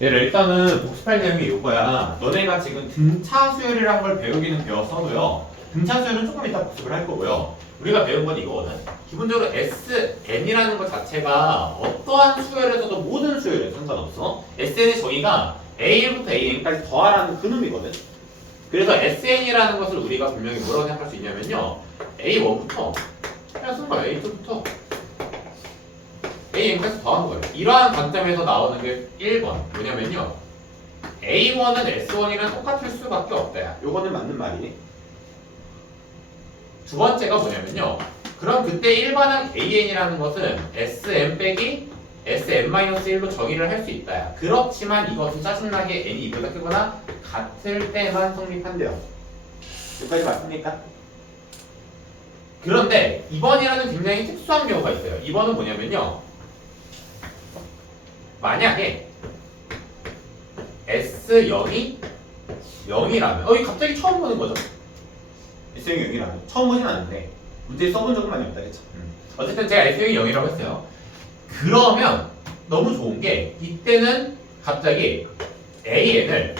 얘를 일단은 복습할 내용이 이거야. 너네가 지금 등차 수열이라는 걸 배우기는 배웠어도요. 등차 수열은 조금 이따 복습을 할 거고요. 우리가 배운 건 이거거든. 기본적으로 SN이라는 것 자체가 어떠한 수열에서도 모든 수열에 상관없어. SN의 정의가 A1부터 AN까지 더하라는 그 놈이거든. 그래서 SN이라는 것을 우리가 분명히 뭐라고 생각할 수 있냐면요. A1부터 그냥 쓴 거야. A2부터 AN까지 더하는 거예요. 이러한 관점에서 나오는 게 1번. 뭐냐면요. A1은 S1이랑 똑같을 수밖에 없다. 요거는 맞는 말이니? 두 번째가 뭐냐면요. 그럼 그때 일반항 AN이라는 것은 SM 빼기 SM-1로 정의를 할 수 있다. 그렇지만 이것은 짜증나게 n이 이보다 크거나 같을 때만 성립한대요. 여기까지 맞습니까? 그런데 2번이라는 굉장히 특수한 경우가 있어요. 2번은 뭐냐면요. 만약에 S0이 0이라면 이거 갑자기 처음 보는 거죠. S형이 0이라면 처음 보진 않는데 문제 써본 적은 많이 없다 그랬죠. 어쨌든 제가 S형이 0이라고 했어요. 그러면 너무 좋은 게 이때는 갑자기 AN을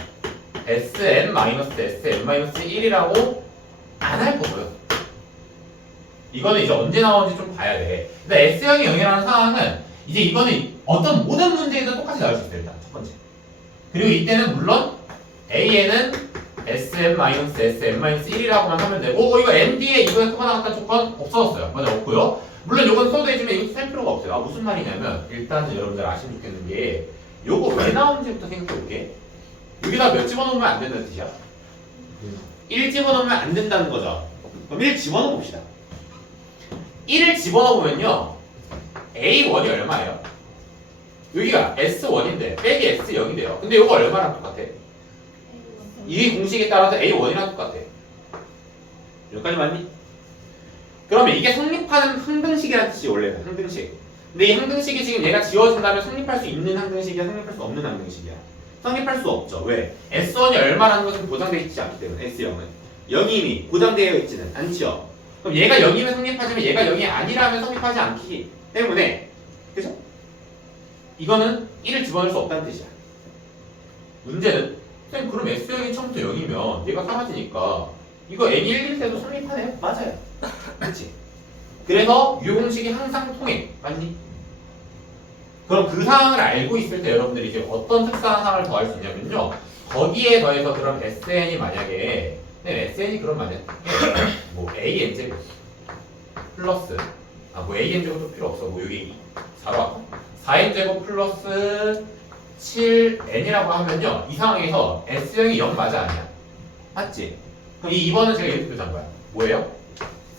Sn-SM-1이라고 안 할 거고요. 이거는 이제 언제 나오는지 좀 봐야 돼. 근데 S형이 0이라는 상황은 이제 이거는 어떤 모든 문제에도 똑같이 나올 수 있어요. 일단 첫 번째. 그리고 이때는 물론 AN은 SM-SM-1이라고만 하면 되고 이거 N 뒤에 이거에 크거나 같다는 조건 없어졌어요. 맞아, 없고요. 물론 이건 써도 해주면 이거 살 필요가 없어요. 아, 무슨 말이냐면 일단은 여러분들 아시면 좋겠는 게 요거 왜 나오는지부터 생각해볼게. 여기다 몇 집어넣으면 안 된다는 뜻이야? 1 집어넣으면 안 된다는 거죠. 그럼 1 집어넣어 봅시다. 1을 집어넣으면요 A1이 얼마예요? 여기가 S1인데 빼기 S0이 돼요. 근데 이거 얼마랑 똑같아? 이 공식에 따라서 A1이랑 똑같아. 여기까지 맞니? 그러면 이게 성립하는 항등식이라는 뜻이 원래는 항등식. 근데 이 항등식이 지금 얘가 지워진다면 성립할 수 있는 항등식이야, 성립할 수 없는 항등식이야? 성립할 수 없죠. 왜? S1이 얼마라는 것은 보장되어 있지 않기 때문에 S0은 0이미 보장되어 있지는 않죠. 그럼 얘가 0이면 성립하지만 얘가 0이 아니라면 성립하지 않기 때문에 그죠? 이거는 1을 집어넣을 수 없다는 뜻이야. 문제는 쌤 그럼 S형이 처음부터 0이면 얘가 사라지니까 이거 n이 1일 때도 성립하네요? 맞아요. 그렇지? 그래서 유공식이 항상 통해. 맞니? 그럼 그 상황을 알고 있을 때 여러분들이 이제 어떤 특수한 상황을 더할 수 있냐면요. 거기에 더해서 그럼 SN이 만약에 SN이 그럼 만약에 뭐 AN제곱 플러스 뭐 AN제곱도 필요 없어. 뭐 여기 4로 할까? 4n제곱 플러스 7n이라고 하면요. 이 상황에서 S형이 0 맞아 아니야? 맞지? 그럼 이 2번은 제가 이렇게 표시한 거야. 뭐예요?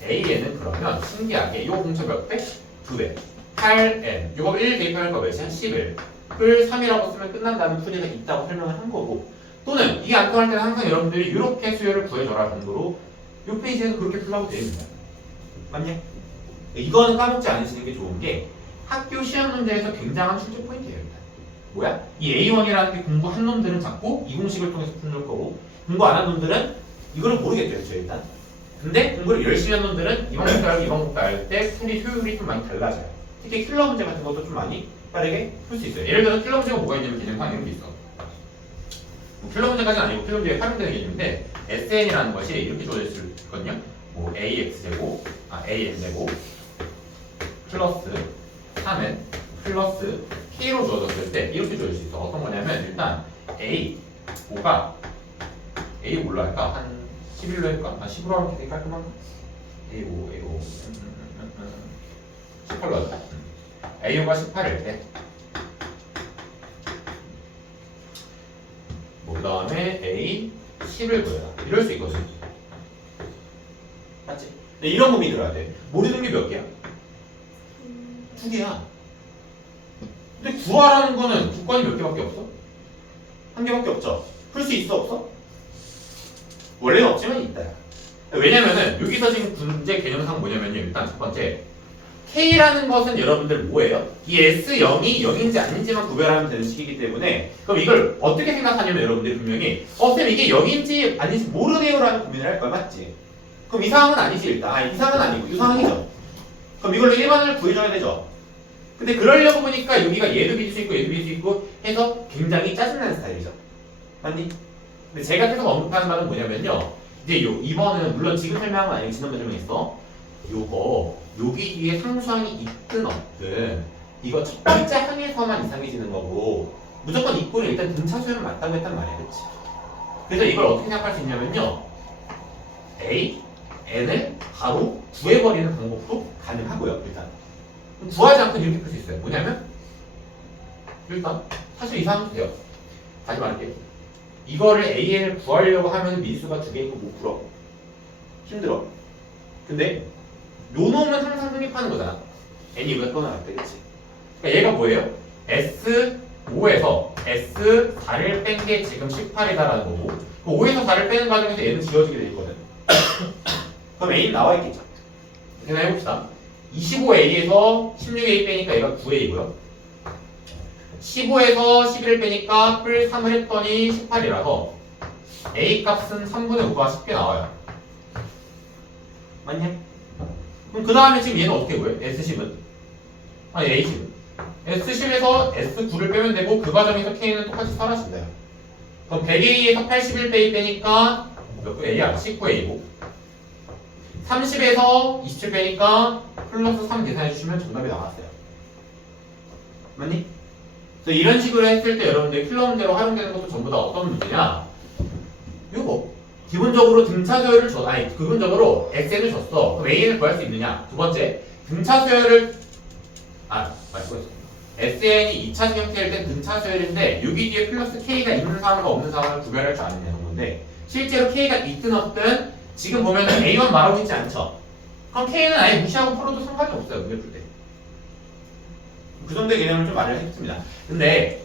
AN은 그러면 신기하게 이 공차 몇 배? 2배 8n 이거 1 대입하면 거 몇이야? 11 풀 3이라고 쓰면 끝난다는 풀이가 있다고 설명을 한 거고 또는 이게 안 통할 때는 항상 여러분들이 이렇게 수열을 구해줘라 정도로 이 페이지에서 그렇게 풀라고 되어 있습니다. 맞냐? 이거는 까먹지 않으시는 게 좋은 게 학교 시험 문제에서 굉장한 출제 포인트예요. 일단. 뭐야? 이 A1이라는 게 공부한 놈들은 자꾸 이 공식을 통해서 푸는 거고 공부 안 한 놈들은 이거를 모르겠죠 일단. 근데 공부를 열심히 한 놈들은 이 방법도 알고 이 방법도 알 때 풀이 효율이 좀 많이 달라져요. 특히 킬러 문제 같은 것도 좀 많이 빠르게 풀 수 있어요. 예를 들어서 킬러 문제가 뭐가 있냐면 개념상 이런 게 있어. 뭐 킬러 문제까지는 아니고 킬러 문제에 활용되는 개념인데 SN이라는 것이 이렇게 주어져 있거든요. 뭐 AX제곱, AN제곱 플러스 3n 플러스 K로 주어졌을 때 이렇게 주어질 수 있어. 어떤 거냐면 일단 A, 5가 A 뭘로 할까? 한 11로 할까? 10으로 하면 되게 깔끔한가? A5, A5 18로 하자. A5가 18일 때 그 다음에 A 10을 구해라. 이럴 수 있거든. 맞지? 근데 이런 범위 들어야 돼. 모르는 게 몇 개야? 2개야. 근데 구하라는 거는 조건이 몇 개밖에 없어? 한 개밖에 없죠. 풀 수 있어 없어? 원래는 없지만 있다. 왜냐면은 여기서 지금 문제 개념상 뭐냐면요. 일단 첫 번째 K라는 것은 여러분들 뭐예요? 이 S0이 0인지 아닌지만 구별하면 되는 식이기 때문에 그럼 이걸 어떻게 생각하냐면 여러분들이 분명히 쌤 이게 0인지 아닌지 모르네요 라는 고민을 할 거야. 맞지? 그럼 이 상황은 아니지 일단. 이 상황은 아니고 이 상황이죠. 그럼 이걸로 일반을 구해줘야 되죠. 근데 그러려고 보니까 여기가 얘도 빌 수 있고 얘도 빌 수 있고 해서 굉장히 짜증나는 스타일이죠. 맞니? 근데 제가 계속 언급하는 말은 뭐냐면요. 이제 이번에는 물론 지금 설명한 건 아니고 지난번에 설명했어. 여기 뒤에 상수항이 있든 없든 이거 첫 번째 항에서만 이상해지는 거고 무조건 입구는 일단 등차 수열은 맞다고 했단 말이야. 그치? 그래서 이걸 어떻게 생각할 수 있냐면요. A, N을 바로 구해버리는 방법도 가능하고요. 일단 구하지 않고 이렇게 풀 수 있어요. 뭐냐면 일단 사실 이상하면 돼요. 다시 말할게요. 이거를 AN을 구하려고 하면 미수가 두 개이고 못 풀어. 힘들어. 근데 요 놈은 항상 성립하는 거잖아. N이 이거가 또 나왔대. 그치? 그러니까 얘가 뭐예요? S5에서 S4를 뺀 게 지금 18이다라는 거고 그 5에서 4를 빼는 과정에서 얘는 지워지게 돼 있거든. 그럼 A 나와 있겠죠? 그냥 해봅시다. 25A에서 16A 빼니까 얘가 9A고요. 15에서 11을 빼니까 뿔 3을 했더니 18이라서 A 값은 3분의 5가 쉽게 나와요. 맞냐? 그럼 그 다음에 지금 얘는 어떻게 구해? S10은? 아니 A10은? S10에서 S9를 빼면 되고 그 과정에서 K는 똑같이 사라진대요. 그럼 100A에서 81A 빼니까 몇 A야? 19A고 30에서 27 빼니까 플러스 3 계산해주시면 정답이 나왔어요. 맞니? 그래서 이런 식으로 했을 때 여러분들 킬러 문제로 활용되는 것도 전부 다 어떤 문제냐? 요거 기본적으로 등차 수열을 기본적으로 SN을 줬어. 그럼 AN을 구할 수 있느냐? 두 번째 등차 수열을 SN이 2차 형태일 땐 등차 수열인데 여기 뒤에 플러스 K가 있는 상황과 없는 상황을 구별할 줄 아는 건데 실제로 K가 있든 없든 지금 보면은 A1 말하고 있지 않죠? 그럼 K는 아예 무시하고 풀어도 상관이 없어요. 문제 풀 때. 그 정도의 개념을 좀 말을 했습니다. 근데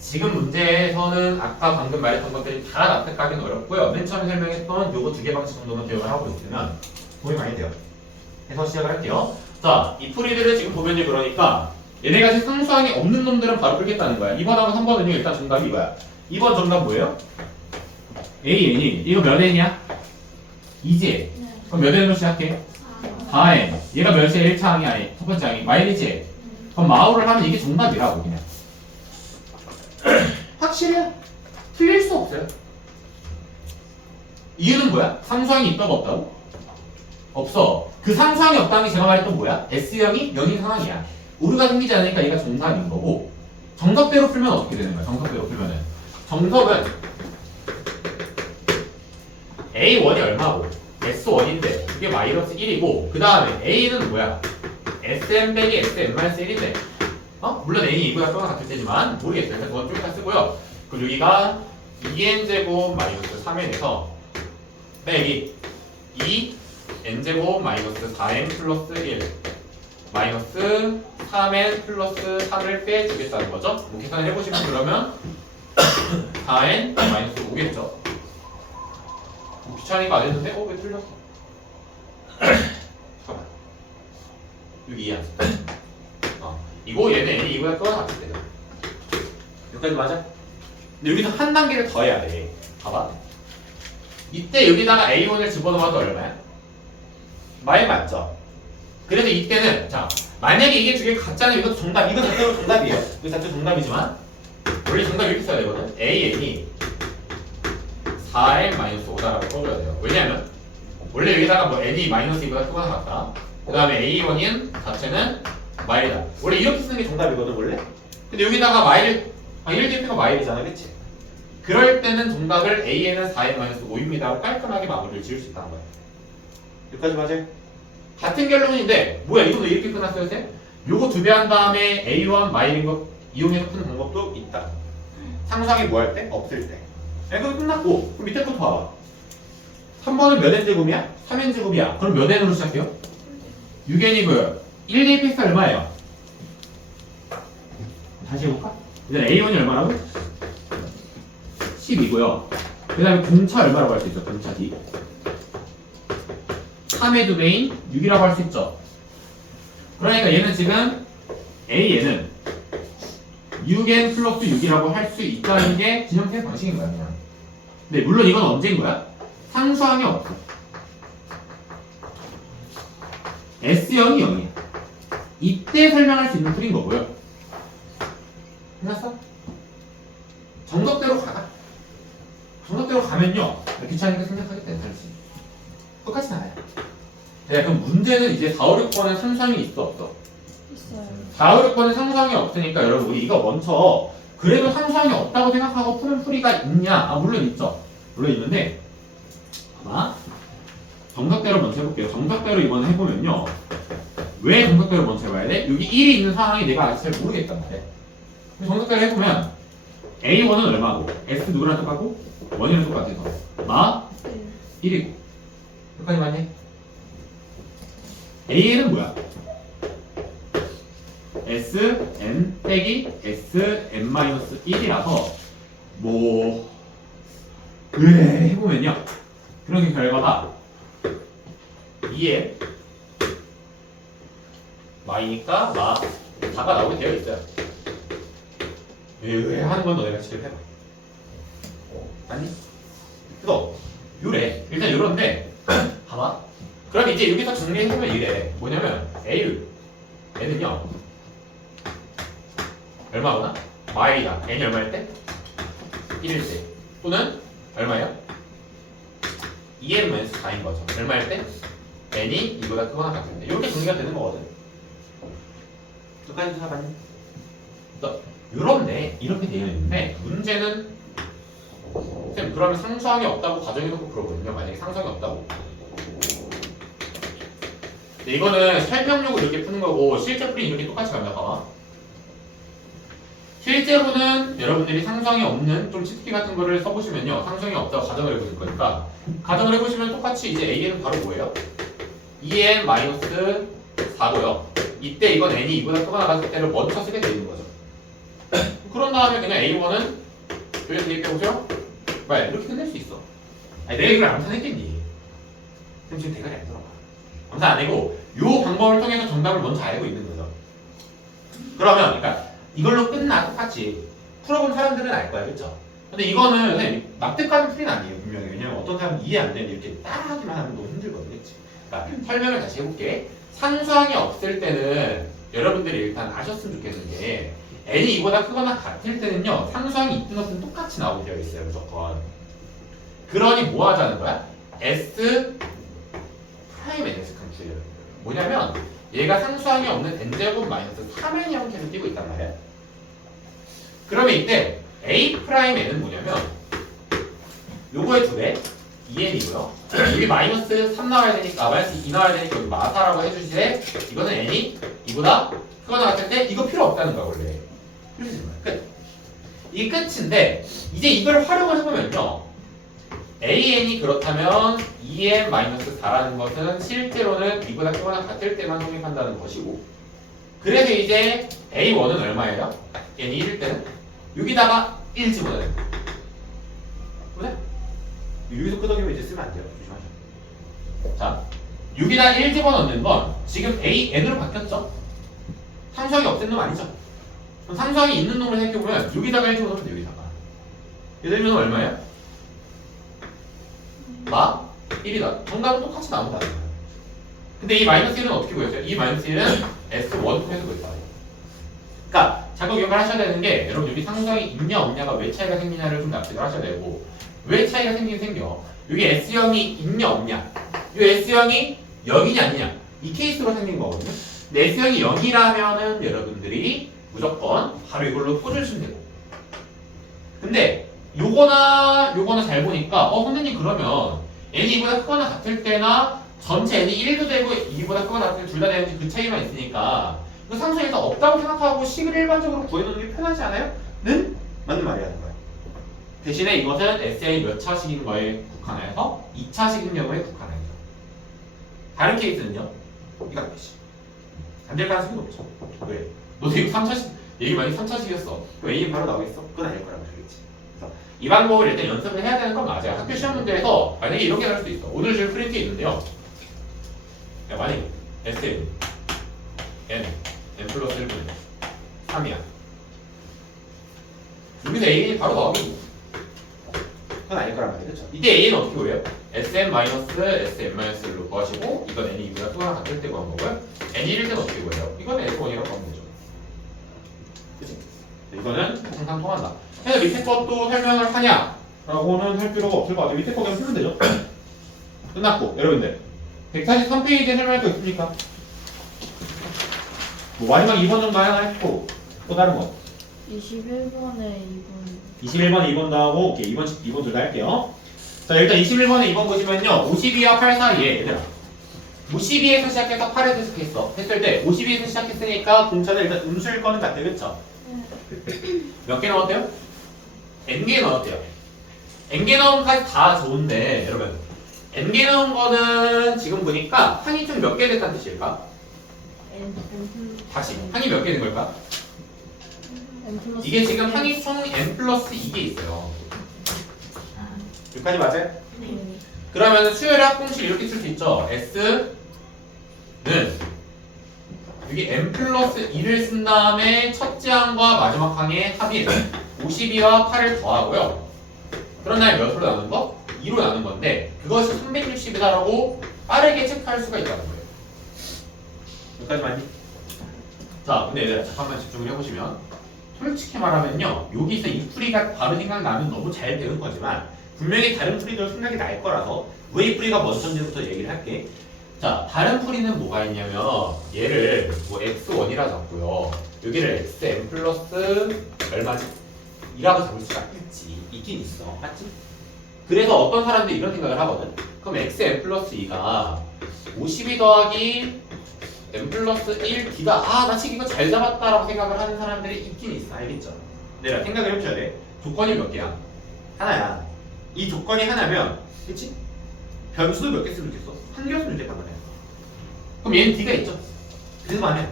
지금 문제에서는 아까 방금 말했던 것들이 다 납득하기는 어렵고요. 맨 처음에 설명했던 요거 두 개 방식 정도만 기억을 하고 있으면 도움이 많이 돼요. 해서 시작을 할게요. 자, 이 풀이들을 지금 보면 그러니까 얘네가 지금 상수항이 없는 놈들은 바로 풀겠다는 거야. 2번하고 3번은요 일단 정답이 이거야. 2번 정답 뭐예요? AN이 이거 몇 N이야? 2지? 그럼 몇 N으로 시작해? 4N. 얘가 몇이야? 1차 항이 아니 첫 번째 항이 마일이지? 그럼 마우를 하면 이게 정답이라고 그냥. 확실해. 틀릴 수 없어요. 이유는 뭐야? 상수항이 있다고 없다고? 없어. 그 상수항이 없다는 게 제가 말했던 뭐야? S형이 0인 상황이야. 오류가 생기지 않으니까 얘가 정답인 거고 정석대로 풀면 어떻게 되는 거야? 정석대로 풀면은 정석은 A1이 얼마고 S1인데 그게 마이너스 1이고 그 다음에 A는 뭐야? SM 빼기 SM-1인데 물론 N이 이거랑 또랑 같을 테지만 모르겠어요. 그래서 그건 좀 이따 쓰고요. 그리고 여기가 2n제곱 마이너스 3n에서 빼기 2n제곱 마이너스 4n 플러스 1 마이너스 3n 플러스 3을 빼주겠다는 거죠. 뭐 계산을 해보시면 그러면 4n 마이너스 5겠죠. 귀찮으니까 안 했는데 왜 틀렸어? 잠깐만 여기 이해 안 됐다. 이거 얘네 이거랑 또하나 같을 때죠. 여기까지 맞아? 근데 여기서 한 단계를 더 해야 돼. 봐봐. 이때 여기다가 A1을 집어넣어도 얼마야? 마일 맞죠? 그래서 이때는 자 만약에 이게 두 개 같잖아요. 이것도 정답. 이거 자체로 정답이에요. 이거 자체로 정답이지만 원래 정답 이렇게 써야 되거든. AN이 4n-5다라고 써줘야 돼요. 왜냐면 원래 여기다가 뭐 n이 마이너스 2보다 크거나 같다. 그 다음에 A1인 자체는 마일이다. 원래 이렇게 쓰는 게 정답이거든 원래. 근데 여기다가 마일 1dp가 마일이잖아, 그치? 그럴 때는 정답을 AN은 4n-5입니다 하고 깔끔하게 마무리를 지을 수 있다는 거야. 여기까지 맞아요? 같은 결론인데 뭐야 이거 왜 이렇게 끝났어요 쌤? 요거 두 배 한 다음에 A1 마일인 거 이용해서 푸는 방법도 있다. 상수항이 뭐 할 때? 없을 때. 그럼 끝났고 그럼 밑에 것도 봐봐. 3번은 몇 n제곱이야? 3n제곱이야. 그럼 몇 n으로 시작해요? 6n이고요. 1dpx 얼마예요? 다시 해볼까? 일단 A1이 얼마라고? 10이고요. 그 다음에 공차 얼마라고 할 수 있죠? 공차 D 3의 2배인 6이라고 할 수 있죠. 그러니까 얘는 지금 AN은 6n 플러스 6이라고 할 수 있다는 게 진형태 방식인 거야 그냥. 근데 물론 이건 언제인 거야? 상수항이 없고 S형이 0이야. 이때 설명할 수 있는 풀인 거고요. 끝났어? 정석대로 가가. 정석대로 가면요. 귀찮으니까 생각하겠다. 다르지. 똑같이 나와요. 네, 그럼 문제는 이제 4, 5, 6번에 상상이 있어 없어? 있어요. 4, 5, 6번에 상상이 없으니까 여러분 우리 이거 먼저 그래도 상상이 없다고 생각하고 푸는 풀이가 있냐? 아 물론 있죠. 물론 있는데 아마 정석대로 먼저 해볼게요. 정석대로 이번에 해보면요. 왜 정석대로 먼저 해봐야 돼? 여기 1이 있는 상황이 내가 아직 잘 모르겠단 말이야. 정석대로 해보면 A1은 얼마고 S 누구랑 똑같고 1이랑 똑같아서 마 1이고 여기까지 맞니? AN은 뭐야? Sn 빼기 Sn-1이라서 뭐 왜 해보면요 그런 게 결과가 2n 마이니까 마 4가 나오게 되어 있어요. 왜 하는 건 너네가 직접 해봐. 아니? 그래서 요래 일단 요런데 봐봐. 그럼 이제 여기서 정리해보면 이래. 뭐냐면 AU N은요 얼마구나? 마일이다. N이 얼마일 때? 1일 때 또는 얼마예요? 2n-4인 거죠. 얼마일 때? N이 이보다 크거나 같은데 이렇게 정리가 되는 거거든. 끝까지 찾아봤니? 요런데 이렇게 되어 있는데 문제는 쌤 그러면 상수항이 없다고 가정해놓고 그러거든요. 만약에 상수항이 없다고. 근데 이거는 설명용으로 이렇게 푸는 거고 실제 풀이 이렇게 똑같이 간다. 봐봐. 실제로는 여러분들이 상수항이 없는 좀 치트키 같은 거를 써보시면요. 상수항이 없다고 가정을 해보실 거니까 가정을 해보시면 똑같이 이제 A는 바로 뭐예요? 2n-4고요. 이때 이건 n이 이보다 크거나 같을 때를 먼저 쓰게 되는 거죠. 그런 다음에 그냥 A1은 여기서 대입해보세요. 말 이렇게 끝낼 수 있어. 아니 내가 이걸 암산했겠니? 그럼 지금 대가리 안 들어가. 암산 안 하고 요 방법을 통해서 정답을 먼저 알고 있는 거죠. 그러면 그러니까 이걸로 끝나 똑같이 풀어본 사람들은 알 거야, 그렇죠? 근데 이거는 선생님 납득하는 풀이는 아니에요, 분명히. 왜냐면 어떤 사람은 이해 안 되는데 이렇게 따라하기만 하면 너무 힘들거든, 그렇지? 그러니까 설명을 다시 해볼게. 상수항이 없을 때는 여러분들이 일단 아셨으면 좋겠는 게 n이 이보다 크거나 같을 때는요 상수항이 있든 없든 똑같이 나오게 되어 있어요, 무조건. 그러니 뭐 하자는 거야? S 프라임 nx 칸투예요. 뭐냐면 얘가 상수항이 없는 n제곱 마이너스 3n의 형태를 띄고 있단 말이야. 그러면 이때 a 프라임 n은 뭐냐면 요거의 2배 2n이고요. 여기 마이너스 3 나와야 되니까 마이너스 2 나와야 되니까 여기 마사라고 해주시되 이거는 n이 이보다 크거나 같을 때 이거 필요 없다는 거야 원래. 끝. 이게 끝인데 이제 이걸 활용을 해보면요. AN이 그렇다면 2n-4라는 것은 실제로는 이보다 크거나 같을 때만 성립한다는 것이고 그래서 이제 A1은 얼마예요? n이 1일 때는 여기다가 1 집어넣어야 돼요. 그래? 여기서 끄덕이면 이제 쓰면 안 돼요. 조심하셔. 자, 여기다 1 집어넣는 건 지금 AN으로 바뀌었죠? 상수항이 없앤 놈 아니죠? 그럼 상수항이 있는 놈을 생각해보면 여기다가 1 집어넣으면 돼요. 여기다가. 얘들 면 얼마예요? 마 1이다. 정답은 똑같이 나온다는 거예요. 근데 이 마이너스 1은 어떻게 구했어요? 이 마이너스 1은 S1 통해서 구했다. 그러니까 자꾸 기억을 하셔야 되는 게 여러분 여기 상수항이 있냐 없냐가 왜 차이가 생기냐를 좀 납득을 하셔야 되고 왜 차이가 생기긴 생겨. 여기 S형이 있냐 없냐 이 S형이 0이냐 아니냐 이 케이스로 생긴 거거든요. 근데 S형이 0이라면은 여러분들이 무조건 바로 이걸로 꽂으시면 되고 근데 요거나 잘 보니까 선생님 그러면 n이 이보다 크거나 같을 때나 전체 n이 1도 되고 2보다 크거나 같을 때 둘 다 되는지 그 차이만 있으니까 그 상수에서 없다고 생각하고 식을 일반적으로 구해놓는 게 편하지 않아요? 는? 맞는 말이라는 거예요. 대신에 이것은 SN이 몇 차식인 거에 국한해서 2차식인 경우에 국한해서 다른 케이스는요? 이거 안 되지. 안 될 가능성이 높죠. 왜? 너 지금 3차식 얘기 많이 3차식이었어. 그럼 A는 바로 나오겠어? 그건 아닐 거라고 그러겠지. 그래서 이 방법을 일단 연습을 해야 되는 건 맞아요. 학교 시험 문제에서 만약에 이렇게 할 수도 있어. 오늘 줄 프린트에 있는데요. 야, 만약에 SN N 플러스 1분의 3이야. 여기서 A는 바로 나오기 그건 아닐 거란 말이에요. 그렇죠? 이때 A는 어떻게 구해요? Sn-SN-1로 구하시고 이건 N이 2보다 크거나 같을 때 구한 거고요. N이 1일 때는 어떻게 구해요? 이건 S1이라고 하면 되죠. 그치? 이거는 항상 통한다. 그래서 밑에 것도 설명을 하냐라고는 할 필요가 없을 것 같아요. 밑에 거 그냥 풀면 되죠. 끝났고 여러분들 143페이지에 설명할 거 있습니까? 뭐 마지막 2번 정도 하나 했고 또 다른 거 21번에 2번 21번에 2번 다 하고 오케이 2번 둘 다 할게요. 자 일단 21번에 2번 보시면요 52와 8 사이에 얘들아 52에서 시작해서 8에서 시작했어 했을 때 52에서 시작했으니까 공차는 일단 음수일 거는 같아 그쵸? 몇 개 넣었대요? n개 넣었대요. n개 넣은 까지 다 좋은데 여러분 n개 넣은 거는 지금 보니까 항이 총 몇 개 됐다는 뜻일까? 다시 항이 몇 개 된 걸까? 이게 지금 항이 총 n 플러스 2개 있어요. 여기까지 맞아요? 그러면 수열의 합공식 이렇게 쓸 수 있죠. S는 여기 n 플러스 2를 쓴 다음에 첫째 항과 마지막 항의 합이 52와 8을 더하고요. 그런 다음에 몇으로 나눈 거? 2로 나눈 건데 그것이 360이다라고 빠르게 체크할 수가 있다는 거예요. 여기까지 맞니? 자, 근데 얘들아 잠깐만 집중을 해보시면 솔직히 말하면요 여기서 이 풀이가 바로 생각나면 너무 잘 배운 거지만 분명히 다른 풀이도 생각이 날 거라서 왜 이 풀이가 먼저인지부터 얘기를 할게. 자, 다른 풀이는 뭐가 있냐면 얘를 뭐 x1이라 잡고요. 여기를 xn 플러스 얼마지? 2라고 잡을 수가 있긴 있어. 맞지? 그래서 어떤 사람들이 이런 생각을 하거든. 그럼 xn 플러스 2가 52 더하기 n 플러스 1 d가 나 지금 이거 잘 잡았다라고 생각을 하는 사람들이 있긴 있어. 알겠죠? 내가 생각을 해보셔야 돼. 조건이 몇 개야? 하나야. 이 조건이 하나면 그치? 변수도 몇 개 쓰면 됐어? 한 개였으면 됐단 말이야. 그럼 얘는 d가 있죠? 그만해.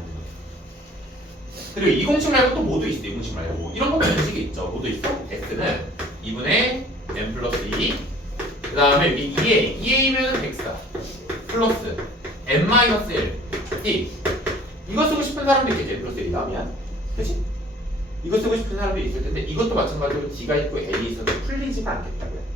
그리고 이 공식 말고 또 뭐도 있어. 이 공식 말고 이런 거 공식이 있죠. 뭐도 있어? x는 2분의 n 플러스 2 그 다음에 2a면 x다 플러스 n 마이너스 1 d 이거 쓰고 싶은 사람도 있겠지. n 플러스 1이다 미안 그치? 이거 쓰고 싶은 사람도 있을 텐데 이것도 마찬가지로 d가 있고 n이 있어서 풀리지가 않겠다고요.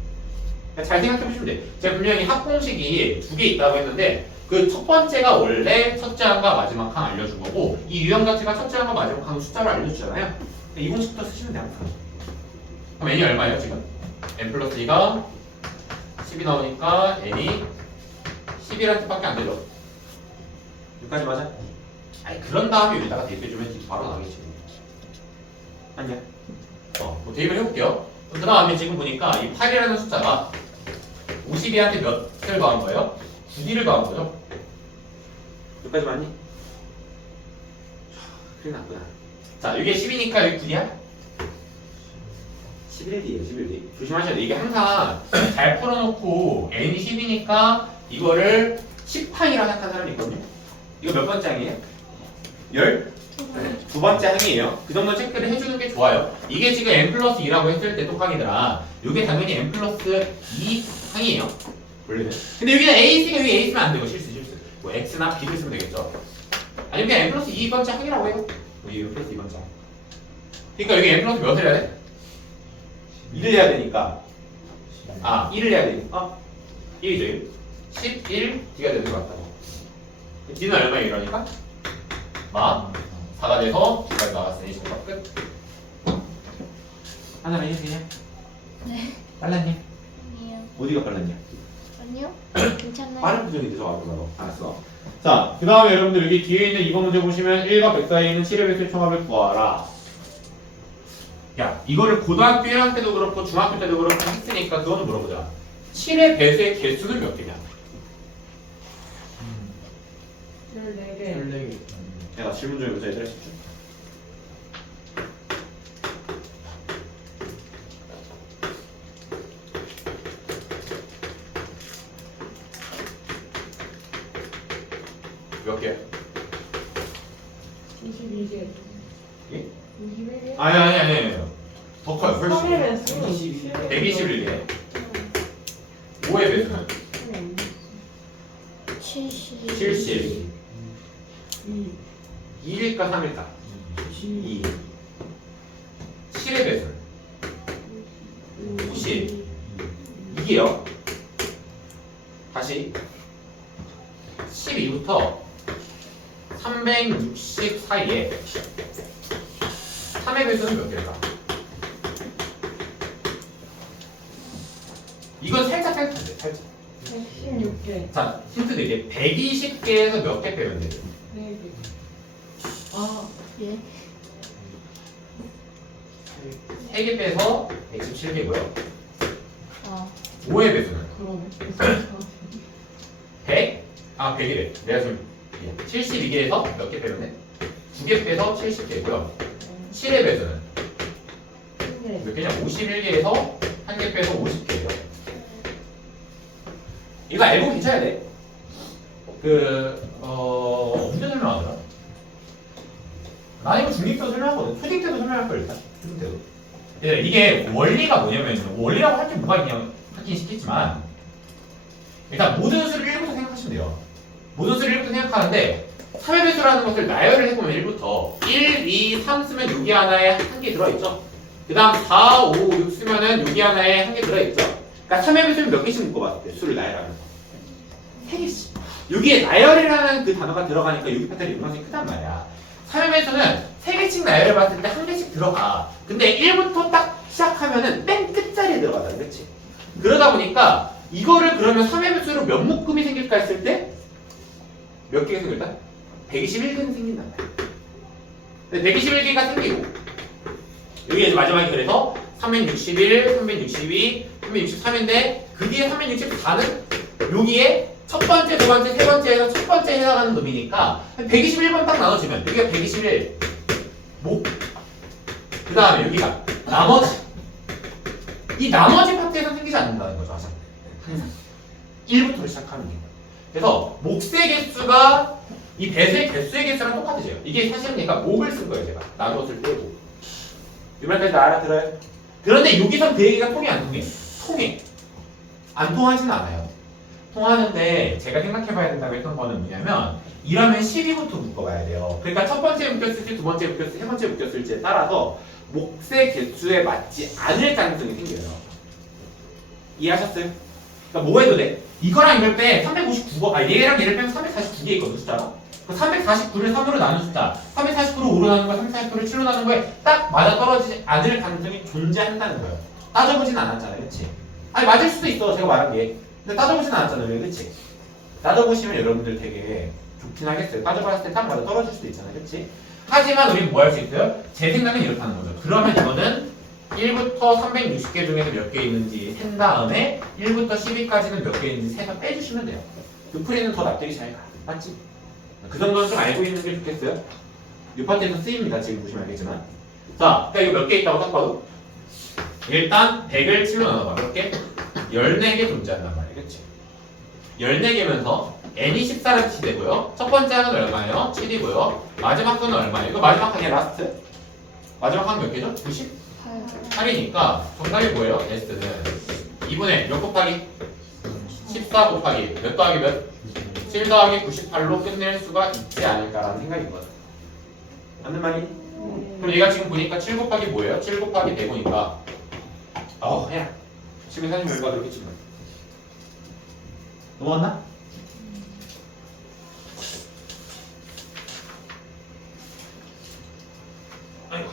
잘 생각해 보시면 돼. 제가 분명히 합공식이 두 개 있다고 했는데 그 첫 번째가 원래 첫째 항과 마지막 항 알려준 거고 이 유형 자체가 첫째 항과 마지막 항 숫자를 알려주잖아요. 이 공식부터 쓰시면 돼 항상. 그럼 n이 얼마예요 지금? n 플러스 2가 10이 나오니까 n이 10이라는 뜻밖에 안 되죠. 여기까지 맞아? 아니 그런 다음에 여기다가 대입해주면 바로 나오겠지. 아니야. 뭐 대입을 해볼게요. 그 다음에 지금 보니까 이 8이라는 숫자가 52한테 몇을 더한 거예요? 2D를 더한 거죠? 여기까지 맞니? 큰일 났구나. 자, 이게 10이니까 여기 9야? 11D예요, 11D. 조심하셔야 돼. 이게 항상 잘 풀어놓고 N이 10이니까 이거를 10항이라 생각하는 사람이 있거든요. 이거 몇 번째 항이에요? 두 번째 항이에요. 그 정도 체크를 해주는 게 좋아요. 이게 지금 n 플러스 2라고 했을 때 똑항이더라. 이게 당연히 n 플러스 2 항이에요. 원래는. 근데 여기는 a 있으니까 여기 a 있으면 안 되고 실수. 뭐 x나 b를 쓰면 되겠죠. 아니면 그냥 n 플러스 2번째 항이라고 해요. 여기 n 플러스 2번째 항. 그러니까 여기 n 플러스 몇을 해야 돼? 1을 해야 되니까. 1을 해야 되니까. 1이죠. 11 d가 되는 것 같다고. d는 얼마에 이러니까? 4가 돼서 D가 나왔으니 정답 끝. 하나만 해주세요. 네. 빨랐냐? 아니요. 어디가 빨랐냐? 아니요. 괜찮아요. 빠른 표정이 돼서 와서 알았어. 자, 그 다음에 여러분들 여기 뒤에 있는 2번 문제 보시면 1과 100 사이에 있는 7의 배수의 총합을 구하라. 야, 이거를 고등학교 1학년 때도 그렇고 중학교 때도 그렇고 했으니까 그거는 물어보자. 7의 배수의 개수는 몇 개냐? 14개. 14개. 내가 질문 중에 보자 얘들아 집중. 몇 개? 22개. 예? 21개? 아니. 더 커요. 훨씬. 3의 121개. 5의 배수는 70. 70. 2. 2일까 3일까? 2. 7의 배수는 90. 이게요. 다시 12부터 360 사이에 3의 3의 배수는 몇 개일까? 이건 살짝 뺄 텐데, 살짝. 116개. 자, 힌트 드릴게. 120개에서 몇 개 빼면 돼요? 4개. 아, 예. 3개 빼서 117개고요. 어. 5의 배수는? 그러네. 100? 아, 100이래. 내가 지금 72개에서 몇 개 빼면 돼? 2개 빼서 70개고요. 7의 배수는? 1개. 몇 개냐? 51개에서 1개 빼서 50개예요. 이거 알고 계셔야 돼. 언제 설명하더라? 나 이거 중립도 설명하거든. 초딩 때도 설명할 걸 일단. 초딩 때도. 예, 이게 원리가 뭐냐면, 원리라고 할 게 뭐가 있냐, 하긴 싶겠지만, 일단 모든 수를 1부터 생각하시면 돼요. 모든 수를 1부터 생각하는데, 3의 배수라는 것을 나열을 해보면 1부터 1, 2, 3 쓰면 여기 하나에 한 개 들어있죠. 그 다음 4, 5, 6 쓰면은 여기 하나에 한 개 들어있죠. 그러니까 3의 배수는 몇 개씩 묶어봤을 때 수를 나열하면서 3개씩. 여기에 나열이라는 그 단어가 들어가니까 여기 패턴이 영향이 크단 말이야. 3의 배수는 3개씩 나열해 봤을 때 한 개씩 들어가. 근데 1부터 딱 시작하면은 맨 끝자리에 들어가잖아. 그렇지? 그러다 보니까 이거를 그러면 3의 배수로 몇 묶음이 생길까 했을 때 몇 개가 생길까? 121개는 생긴단 말이야. 근데 121개가 생기고 여기 이제 마지막에 그래서 361, 362, 363인데 그 뒤에 364는 여기에 첫 번째, 두 번째, 세 번째에서 첫 번째에 해당하는 놈이니까 121번 딱 나눠주면 여기가 121 목. 그 다음에 여기가 나머지. 이 나머지 파트에서 생기지 않는다는 거죠. 항상 1부터 시작하는 게. 그래서 목세 개수가 이 배수의 개수의 개수랑 똑같으세요. 이게 사실은 그러니까 목을 쓴 거예요. 제가 나누었을 때고. 이 말까지 다 알아들어요? 그런데 여기선 그 얘기가 통해 안 통해? 통해. 안 통하진 않아요. 통하는데 제가 생각해봐야 된다고 했던 거는 뭐냐면 이러면 12부터 묶어봐야 돼요. 그러니까 첫 번째 묶였을지 두 번째 묶였을지 세 번째 묶였을지에 따라서 목세 개수에 맞지 않을 가능성이 생겨요. 이해하셨어요? 그러니까 뭐 해도 돼? 이거랑 이걸 빼 359거, 얘랑 얘를 빼면 349개 있거든 숫자가. 그 349를 3으로 나눈 숫자, 349를 5로 나눈 거, 349를 7로 나눈 거에 딱 맞아 떨어지지 않을 가능성이 존재한다는 거예요. 따져보진 않았잖아요, 그렇지? 아니 맞을 수도 있어, 제가 말한 게. 근데 따져보진 않았잖아요, 그렇지? 따져보시면 여러분들 되게 좋긴 하겠어요. 따져봤을 때 딱 맞아 떨어질 수도 있잖아요, 그렇지? 하지만 우리는 뭐 할 수 있어요? 제 생각은 이렇다는 거죠. 그러면 이거는 1부터 360개 중에서 몇 개 있는지 센 다음에 1부터 12까지는 몇 개 있는지 세서 빼주시면 돼요. 그 풀이는 더 납득이 잘 가. 맞지? 그 정도는 좀 알고 있는 게 좋겠어요? 이 파트에서 쓰입니다. 지금 보시면 알겠지만. 자, 그러니까 이거 몇 개 있다고 딱 봐도 일단 100을 7로 나눠봐. 몇 개? 14개 존재한단 말이에요. 그치? 14개면서 n이 14를 되고요. 첫 번째 항은 얼마예요? 7이고요. 마지막 항은 얼마예요? 이거 마지막 항이 라스트. 마지막 항은 몇 개죠? 90? 8이니까 정답이 뭐예요? S는 2분의 몇 곱하기? 14 곱하기 몇 더하기 몇? 7 더하기 98로 끝낼 수가 있지 않을까라는 생각인 거죠. 맞는 말이? 그럼 얘가 지금 보니까 7 곱하기 뭐예요? 7 곱하기 105니까 그냥 지금 사진 결과가 그렇게 치면 넘어갔나? 아이고.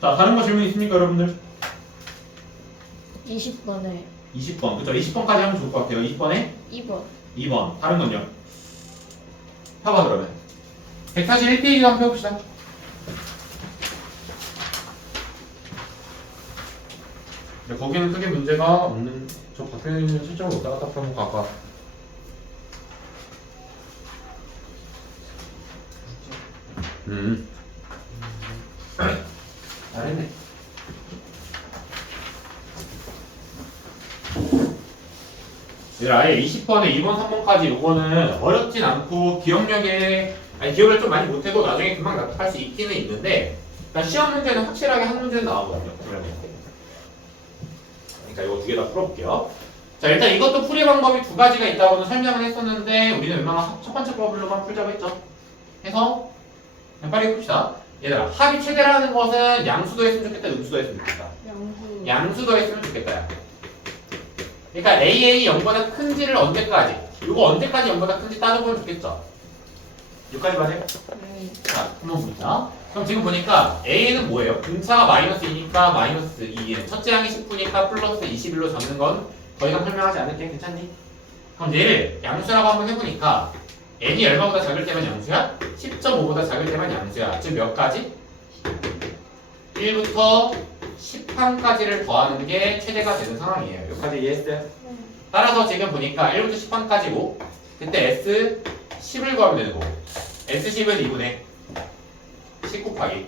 자, 다른 거 질문 있습니까, 여러분들? 20번에 20번, 그쵸? 20번까지 하면 좋을 것 같아요. 20번에 2번. 2번. 다른 건요? 펴봐, 그러면. 141페이지 한번 펴봅시다. 거기는 크게 문제가 없는, 저 박현이는 실적으로 왔다 갔다 하면 가까. 잘했네. 아예 20번에 2번, 3번까지 요거는 어렵진 않고 기억력에 기억을 좀 많이 못해도 나중에 금방 납득할 수 있기는 있는데 일단 시험 문제는 확실하게 한 문제는 나오거든요. 그러니까 이거 두 개 다 풀어볼게요. 자, 일단 이것도 풀이 방법이 두 가지가 있다고는 설명을 했었는데 우리는 웬만한 첫 번째 프로블럼만 풀자고 했죠. 해서 그냥 빨리 봅시다. 얘들아, 합이 최대라는 것은 양수도 했으면 좋겠다, 음수도 했으면 좋겠다. 양수도 했으면 좋겠다. 야. 그러니까 AA 0보다 큰지를 언제까지, 이거 언제까지 0보다 큰지 따져보면 좋겠죠. 여기까지 맞아요? 네. 자, 한번 보자. 그럼 지금 보니까 A는 뭐예요? 등차가 마이너스 2니까 마이너스 2. 첫째 항이 19니까 플러스 21로 잡는 건 더 이상 설명하지 않을게. 괜찮니? 그럼 얘를 양수라고 한번 해보니까 n이 얼마보다 작을 때만 양수야? 10.5보다 작을 때만 양수야. 즉 몇 가지? 1부터 10항까지를 더하는 게 최대가 되는 상황이에요. 여기까지 이해했어요? 네. 따라서 지금 보니까 1부터 10항까지고 그때 S 10을 구하면 되는 거고 S 10은 2분의 10 곱하기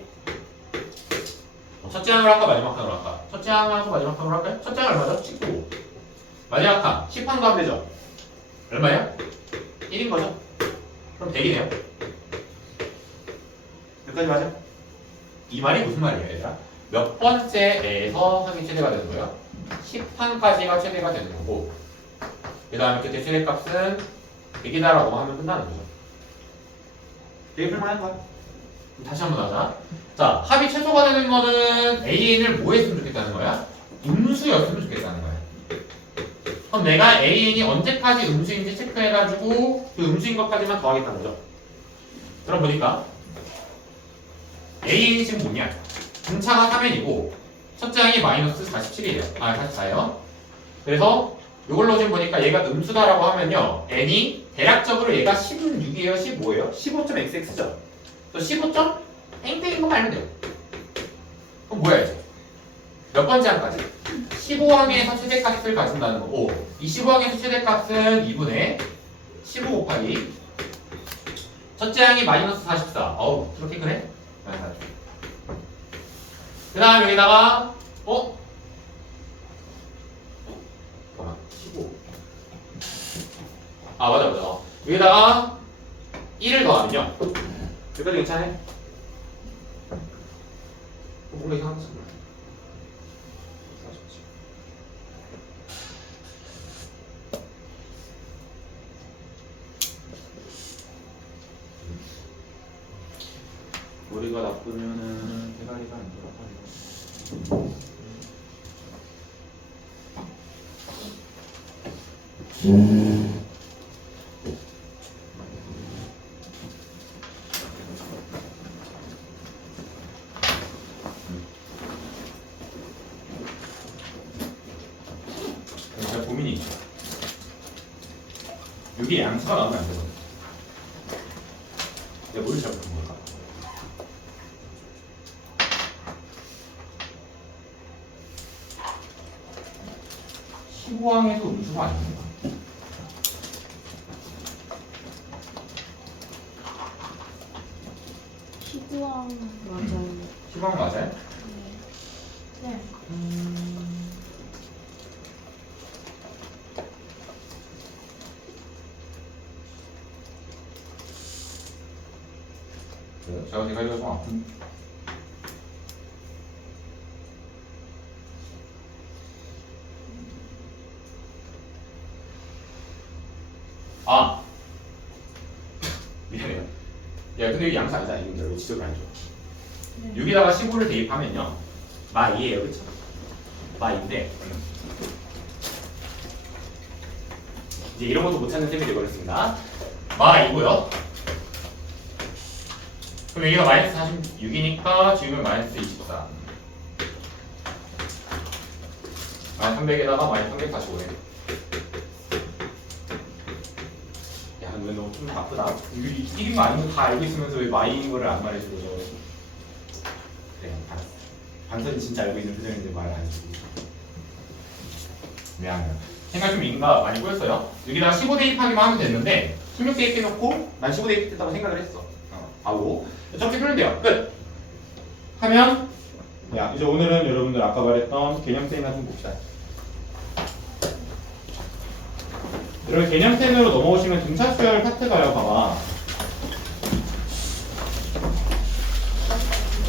첫째 항으로 할까 마지막 항으로 할까? 첫째 항하고 마지막 항으로 할까요? 첫째 항 얼마죠? 19 마지막 항 10항 더하면 되죠? 얼마예요? 1인 거죠? 그럼 100이네요 여기까지 맞아? 이 말이 무슨 말이에요 얘들아? 몇 번째에서 항이 최대가 되는 거예요? 10항까지가 최대가 되는 거고 그 다음에 그때 최대값은 100이다라고 하면 끝나는 거죠. 되게 풀만한 거야. 다시 한번 하자. 자, 합이 최소가 되는 거는 AN을 뭐 했으면 좋겠다는 거야? 음수였으면 좋겠다는 거야. 그럼 내가 AN이 언제까지 음수인지 체크해가지고 그 음수인 것까지만 더하겠다는 거죠. 그럼 보니까 AN이 지금 뭐냐? 등차가 3n이고 첫째 항이 마이너스 47이에요. 아, 44예요. 그래서 이걸로 지금 보니까 얘가 음수다라고 하면요. n이 대략적으로 얘가 16이에요? 15예요? 15.xx죠? 또 15점? 땡땡인 거 알면 돼요. 그럼 뭐야 이제? 몇 번째 항까지? 15항에서 최대값을 가진다는 거고 이 15항에서 최대값은 2분의 15 곱하기 첫째 항이 마이너스 44 어우 그렇게 크네? 그 다음 여기다가 잠깐만 15 아 맞아 여기다가 1을 더하면요 여기까지 괜찮아요? 뭔가 이상하지? 머리가 나쁘면은 대가리가 안 돌아가요. 제가 고민이 있죠. 여기 양수가 나오면 안 되거든. 내가 뭘 잘못한 걸까? 시구항에도 음수가 아닙니다. 시구왕 맞아요. 시구항 맞아요? 네. 제가 이거 좀 아픈. 아 미안해요. 야 근데 이게 양수 아니잖아. 이건 왜 지적을 안 줘? 네. 6에다가 15를 대입하면요 마2예요 그쵸? 마2인데 이제 이런 것도 못 찾는 셈이 되어버렸습니다. 마2고요 그럼 여기가 마이너스 46이니까 지금은 마이너스 24 마이너스 300에다가 마이너스 345네 야 근데 너 좀 바쁘다. 이거 1인 거 아닌 거 다 알고 있으면서 왜 마이인 거를 안 말해주고 그래 알았어. 반선이 진짜 알고 있는 표정인데 말을 안 해주고 미안해요. 생각 좀 인가 많이 꼬였어요. 여기다가 15 대입하기만 하면 됐는데 16 대입해놓고 난 15 대입했다고 생각을 했어. 하고 저렇게 풀면 돼요. 끝! 하면 야 이제 오늘은 여러분들 아까 말했던 개념센이나 좀 봅시다. 여러분 개념센으로 넘어오시면 등차 수열 파트가요. 봐봐.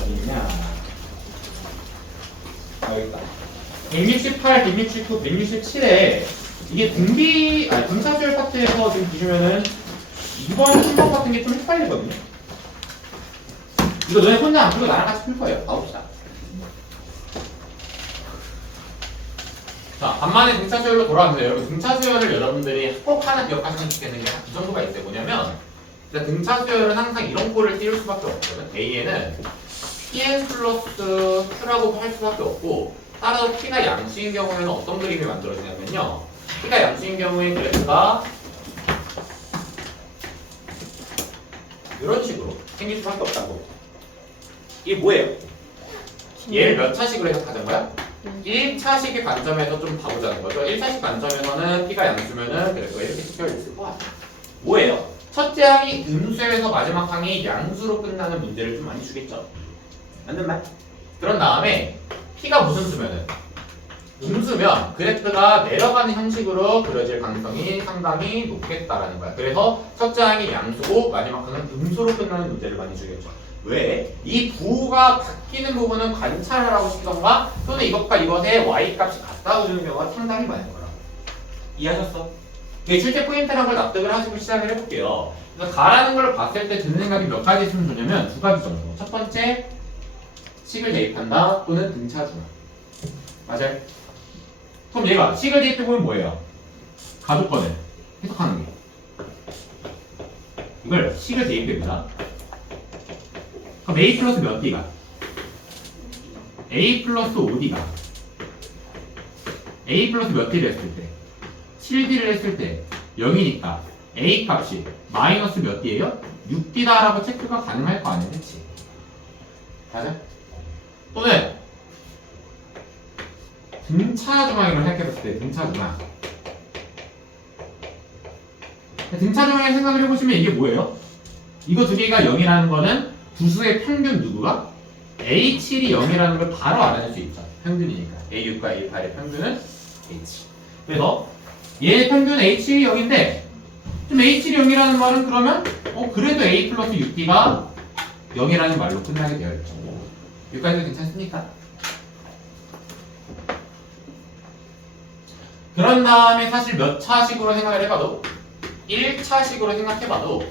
어디 있냐? 여기 있다. 168, 169, 167에 이게 등차 수열 파트에서 지금 보시면은 2번, 10번 같은 게 좀 헷갈리거든요. 이거 너네 혼자 안 풀고 나랑 같이 풀 거예요. 가봅시다. 자, 간만에 등차 수열로 돌아왔는데 여러분 등차 수열을 여러분들이 꼭 하나 기억하시면 좋겠는 게 이 정도가 있어요. 뭐냐면 등차 수열은 항상 이런 꼴을 띄울 수밖에 없거든. A에는 pn 플러스 q라고 할 수밖에 없고 따라서 p가 양수인 경우에는 어떤 그림이 만들어지냐면요. p가 양수인 경우에 그래프가 이런 식으로 생길 수밖에 없다고. 이게 뭐예요? 얘를 몇 차식으로 해석하는 거야? 1차식의 관점에서 좀 봐보자는 거죠. 1차식 관점에서는 p가 양수면은 그래서 이렇게 찍혀 있을 것 같아요. 뭐예요? 첫째 항이 음수에서 마지막 항이 양수로 끝나는 문제를 좀 많이 주겠죠. 맞는 말? 그런 다음에 p가 무슨 수면은 음수면 그래프가 내려가는 형식으로 그려질 가능성이 상당히 높겠다라는 거야. 그래서 첫째 항이 양수고 마지막 항은 음수로 끝나는 문제를 많이 주겠죠. 왜? 이 부호가 바뀌는 부분은 관찰하라고 시키던가 또는 이것과 이것의 y 값이 같다고 주는 경우가 상당히 많을 거라고. 이해하셨어? 이게 출제 포인트라는 걸 납득을 하시고 시작을 해볼게요. 그래서 가라는 걸 봤을 때 드는 생각이 몇 가지 있으면 좋냐면 두 가지 정도. 첫 번째, 식을 대입한다 또는 등차 중화. 맞아요? 그럼 얘가 식을 대입해보면 뭐예요? 가족권을 해석하는 게. 이걸 식을 대입해봅니다. 그럼 a 플러스 몇 d가? a 플러스 5d가 a 플러스 몇 d를 했을 때? 7d를 했을 때 0이니까 a 값이 마이너스 몇 d예요? 6d다 라고 체크가 가능할 거 아니야, 그치? 맞아? 또는 등차 중앙이라고 생각해봤을 때 등차 중앙. 등차 중앙에 생각을 해보시면 이게 뭐예요? 이거 두 개가 0이라는 거는 부수의 평균 누구가? A7이 0이라는 걸 바로 알아낼 수 있죠. 평균이니까. A6과 A8의 평균은 H. 그래서 얘의 평균 A7이 0인데 좀 A7이 0이라는 말은 그러면 그래도 A 플러스 6D가 0이라는 말로 끝나게 되어 있죠. 여기까지도 괜찮습니까? 그런 다음에 사실 몇 차식으로 생각을 해봐도 1차식으로 생각해봐도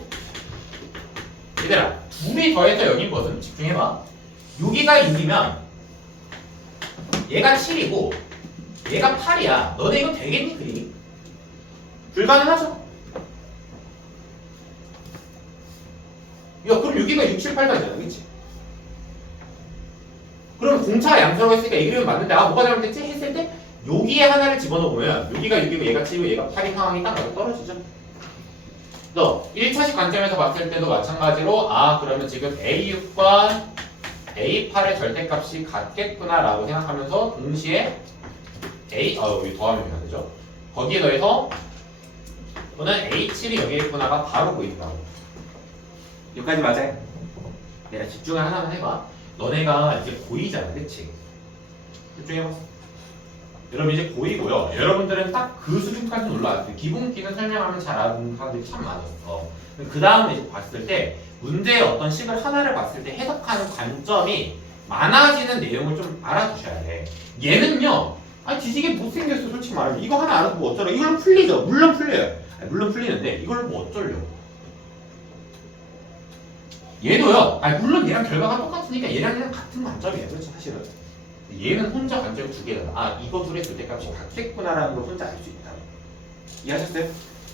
얘들아 둘이 더해서 0인 것은 집중해봐. 여기가 6이면 얘가 7이고 얘가 8이야. 너네 이거 되겠니 그림이? 불가능하죠? 야 그럼 여기가 6, 7, 8가잖아 그치? 그럼 공차가 양수라고 했으니까 이 그림은 맞는데 뭐가 잘못됐지? 했을 때 여기에 하나를 집어넣으면 여기가 6이고 얘가 7이고 얘가 8인 상황이 딱 맞아 떨어지죠? 너 1차식 관점에서 봤을 때도 마찬가지로 그러면 지금 A6과 A8의 절대값이 같겠구나 라고 생각하면서 동시에 여기 더하면 돼야 되죠? 거기에 더해서 또는 A7이 여기겠구나가 바로 보인다고. 여기까지 맞아요? 내가 집중을 하나만 해봐. 너네가 이제 고2잖아 그치? 집중해봤어. 여러분 이제 고2고요. 여러분들은 딱 그 수준까지 올라왔어요. 기본기는 설명하면 잘하는 사람들이 참 많았어. 그 다음에 이제 봤을 때 문제의 어떤 식을 하나를 봤을 때 해석하는 관점이 많아지는 내용을 좀 알아두셔야 돼. 얘는요. 뒤지게 못생겼어 솔직히 말하면. 이거 하나 알아도 뭐 어쩌라. 이걸로 풀리죠. 물론 풀려요. 물론 풀리는데 이걸로 뭐 어쩌려고. 얘도요. 물론 얘랑 결과가 똑같으니까 얘랑 같은 관점이에요. 그렇죠 사실은. 얘는 혼자 관점이 두 개다. 이거 둘의 절대값이 같겠구나라는 걸 혼자 알 수 있다. 이해하셨어요?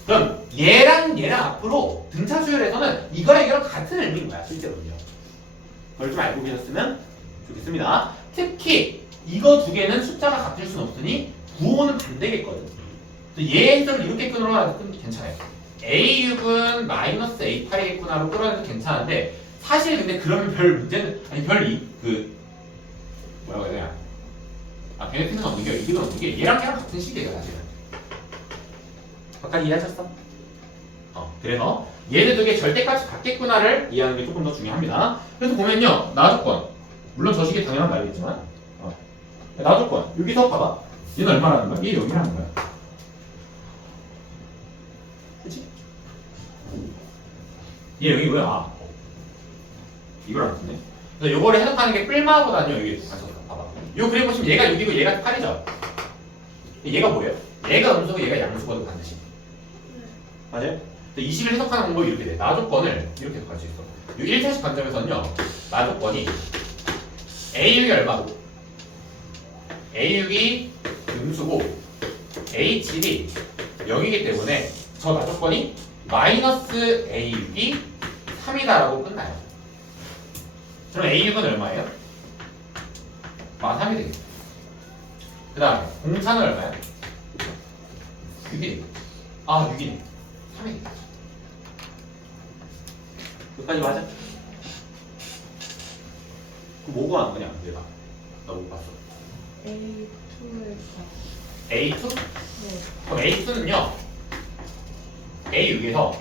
그럼 얘랑 앞으로 등차 수열에서는 이거랑 이거랑 같은 의미인 거야 실제로는요. 그걸 좀 알고 계셨으면 좋겠습니다. 특히 이거 두 개는 숫자가 같을 순 없으니 부호는 반대겠거든. 얘 해석을 이렇게 끊으라도 괜찮아요. A6은 마이너스 A8이겠구나로 끌어내도 괜찮은데 사실 근데 그러면 별 문제는 뭐라고 해야 되냐? 베네핏은 없는 게 이득은 없는 게 얘랑 같은 식이에요 사실은. 아까 이해하셨어? 그래서 얘네 두 개 절대값이 같겠구나를 이해하는 게 조금 더 중요합니다. 그래서 보면요 나조건 물론 저 식이 당연한 말이겠지만 나조건 여기서 봐봐. 얘는 얼마라는 거야? 얘 여기라는 거야. 그치? 얘 여기 뭐야? 이걸 안 쓰네. 그래서 요거를 해석하는 게 뿔마하고다니요 여기 가서 봐봐. 요 그림 보시면 얘가 6이고 얘가 8이죠. 얘가 뭐예요? 얘가 음수고 얘가 양수거든 반드시. 맞아요? 이 식을 해석하는 방법이 이렇게 돼. 나조건을 이렇게 해석할 수 있어. 요 1차식 관점에서는요 나조건이 A6이 얼마고 A6이 음수고 A7이 0이기 때문에 저 나조건이 마이너스 A6이 3이다라고 끝나요. 그럼 A6은 얼마예요? 마3이 되겠죠. 그 다음에 공차는 얼마야? 6이 되겠죠. 아 6이네. 3이 되겠죠. 여기까지 맞아? 그 뭐 구하는 거냐 얘가? 나 못 봤어. A2에서 A2? 네. 그럼 A2는요 A6에서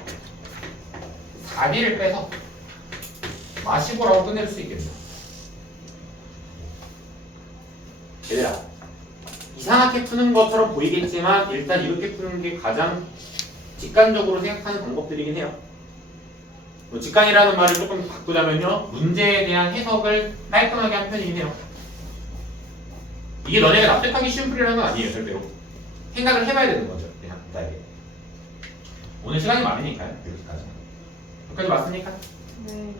4B를 빼서 마15라고 끝낼 수 있겠네요. 얘들아 이상하게 푸는 것처럼 보이겠지만 일단 이렇게 푸는 게 가장 직관적으로 생각하는 방법들이긴 해요. 뭐 직관이라는 말을 조금 바꾸자면요 문제에 대한 해석을 깔끔하게 한 편이긴 해요. 이게 너네가 납득하기 쉬운 풀이라는 건 아니에요. 절대로 생각을 해봐야 되는 거죠. 그냥 간단하게. 오늘 시간이 많으니까요. 여기까지 맞습니까? 네.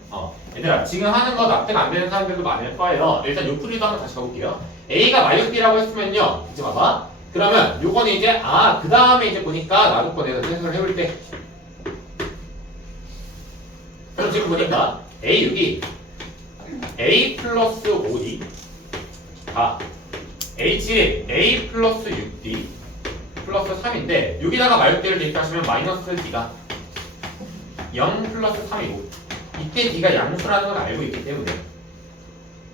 얘들아 지금 하는 거 납득 안 되는 사람들도 많을 거예요. 일단 요 풀이도 한번 다시 가볼게요. A가 마이너스 B라고 했으면요 이제 봐봐. 그러면 요거는 이제 그 다음에 이제 보니까 나도 거에서 해석을 해볼 때 그럼 지금 보니까 A6이 A 플러스 5D H7이 A 플러스 6D 플러스 3인데 여기다가 마이너스를 대입하시면 마이너스 D가 0 플러스 3이고 이때 D가 양수라는 걸 알고 있기 때문에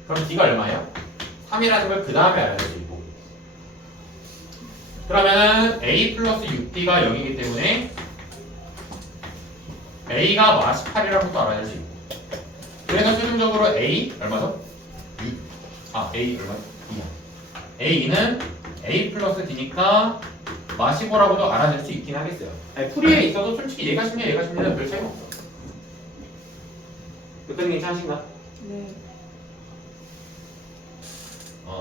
그럼 D가 얼마예요? 3이라는 걸 그 다음에 알아야 되고 그러면은 A 플러스 6D가 0이기 때문에 A가 마 18이라는 것도 알아야 되고 그래서 최종적으로 A 얼마죠? 6 A 얼마? 2야 A는 A 플러스 D니까 마 15라고도 알아낼 수 있긴 하겠어요. 아니, 풀이에 있어도 솔직히 얘가 10냐 얘가 10냐는 별 차이가 없어. 여기까지 괜찮으신가? 네.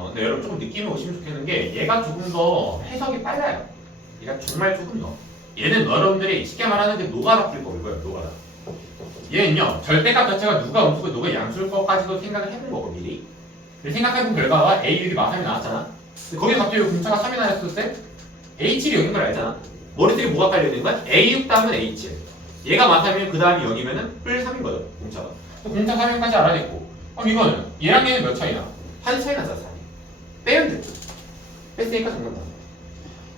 근데 여러분 조금 느낌이 오시면 좋겠는 게 얘가 조금 더 해석이 빨라요. 얘가 정말 조금 더. 얘는 여러분들이 쉽게 말하는 게 노가다 풀 거고요. 노가다. 얘는요 절대값 자체가 누가 음수고 누가 양수일 것까지도 생각을 해본 거고 미리. 그래서 생각해본 결과가 A6이 마3이 나왔잖아. 근데 거기서 갑자기 공차가 3이 나왔을 때 H7이 0인 걸 알잖아. 머릿속에 뭐가 깔려있는 거야? A6 다음은 H7. 얘가 마3이면 그 다음이 0이면은 뿔 3인 거죠. 공차가. 공차 3인까지 알아냈고 그럼 이거는 얘랑 얘는 몇 차이나? 한 차이 나잖아. 빼면 됐죠. 뺐으니까 정답 나와.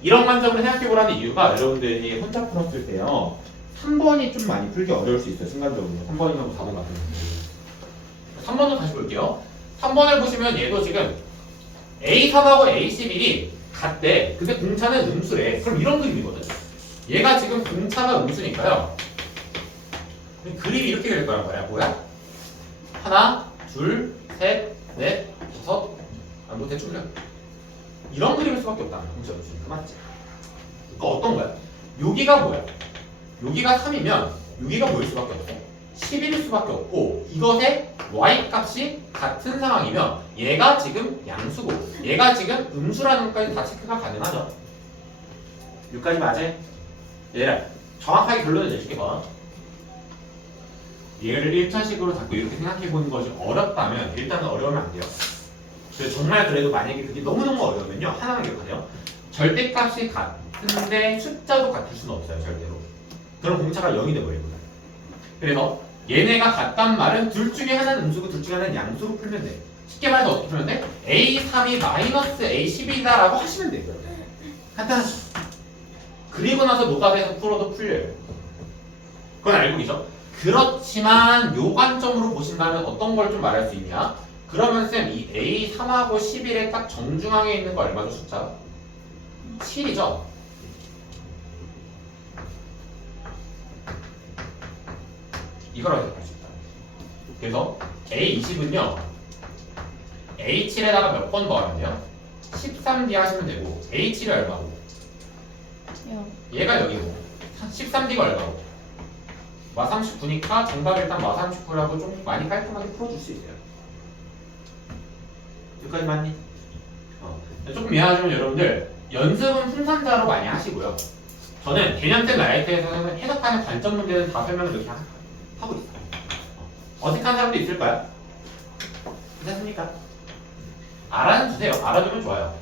이런 관점으로 생각해보라는 이유가 여러분들이 혼자 풀었을 때요 3번이 좀 많이 풀기 어려울 수 있어요. 순간적으로 3번이나 4번 같은 거 3번도 다시 볼게요. 3번을 보시면 얘도 지금 A3하고 A11이 같대. 근데 공차는 음수래. 그럼 이런 그림이거든. 얘가 지금 공차가 음수니까요 그림이 이렇게 될 거란 말이야. 뭐야? 하나, 둘, 셋, 넷, 다섯 뭐 대충 그래. 이런 그림일 수밖에 없다. 공차 음수니까 맞지? 그러니까 어떤 거야? 여기가 뭐야? 여기가 3이면 여기가 뭐일 수밖에 없어? 11일 수밖에 없고 이것의 y 값이 같은 상황이면 얘가 지금 양수고 얘가 지금 음수라는 것까지 다 체크가 가능하죠. 여기까지 맞아요? 얘들아 정확하게 결론을 내줄게 봐. 얘를 1차식으로 자꾸 이렇게 생각해보는 것이 어렵다면 일단은 어려우면 안 돼요. 그래서 정말 그래도 만약에 그게 너무너무 어려우면요 하나만 기억하세요. 절대값이 같은데 숫자도 같을 수는 없어요. 절대로. 그럼 공차가 0이 돼버리거든. 그래서 얘네가 같단 말은 둘 중에 하나는 음수고 둘 중에 하나는 양수로 풀면 돼. 쉽게 말해서 어떻게 풀면 돼? A3이 마이너스 A12다 라고 하시면 돼요. 간단하죠. 그리고 나서 노가다에서 풀어도 풀려요. 그건 알고 계죠? 그렇지만 요 관점으로 보신다면 어떤 걸 좀 말할 수 있냐? 그러면 쌤 이 A3하고 11의 딱 정중앙에 있는 거 얼마죠 숫자? 7이죠? 이거라고 해석할 수 있다. 그래서 A20은요 A7에다가 몇 번 더하면 돼요? 13D 하시면 되고 A7이 얼마고? 0. 얘가 여기고 13D가 얼마고? 마 39니까 정답 일단 마 39라고 좀 많이 깔끔하게 풀어줄 수 있어요. 여기까지 맞니? 조금 미안하지만 여러분들 연습은 풍산자로 많이 하시고요. 저는 개념된 라이트에서는 해석하는 관점 문제는 다 설명을 이렇게 하고 있어요. 어색한 사람도 있을까요? 괜찮습니까? 알아주세요. 알아두면 좋아요.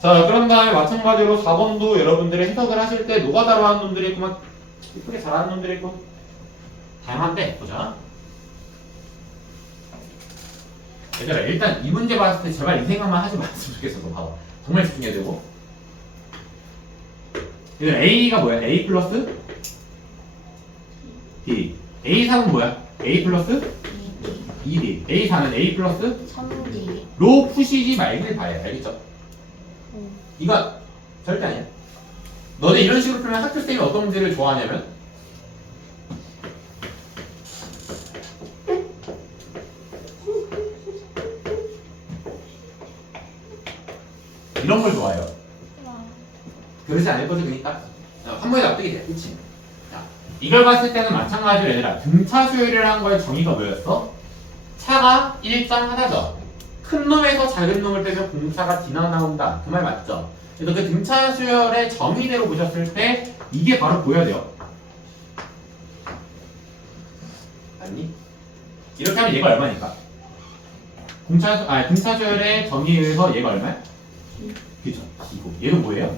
자, 그런 다음에 마찬가지로 4번도 여러분들이 해석을 하실 때 노가다로 하는 놈들이 있고 막 이쁘게 잘하는 놈들이 있고 다양한데 보자. 얘들아 일단 이 문제 봤을 때 제발 이 생각만 하지 말았으면 좋겠어. 너 봐봐. 정말 집중해야 되고. 얘들아 A가 뭐야? A 플러스 D. A3은 뭐야? A 플러스 2D. A4는 A 플러스 3D. 로 푸시지 말길 바래. 알겠죠? 응. 이거 절대 아니야. 너네 이런 식으로 풀면 학교쌤이 어떤 문제를 좋아하냐면 이런 걸 좋아해요. 그러지 않을 거지 그러니까 한 번에 납득이 돼. 그치? 자, 이걸 봤을 때는 마찬가지로 얘들아 등차 수열이라는 거의 정의가 뭐였어? 차가 일정하다죠. 큰 놈에서 작은 놈을 빼면 공차가 지나 나온다. 그 말 맞죠? 그래서 그 등차 수열의 정의대로 보셨을 때 이게 바로 보여야 돼요. 아니? 이렇게 하면 얘가 얼마니까? 등차 수열의 정의에 의해서 얘가 얼마야? 그죠? 이거 얘는 뭐예요?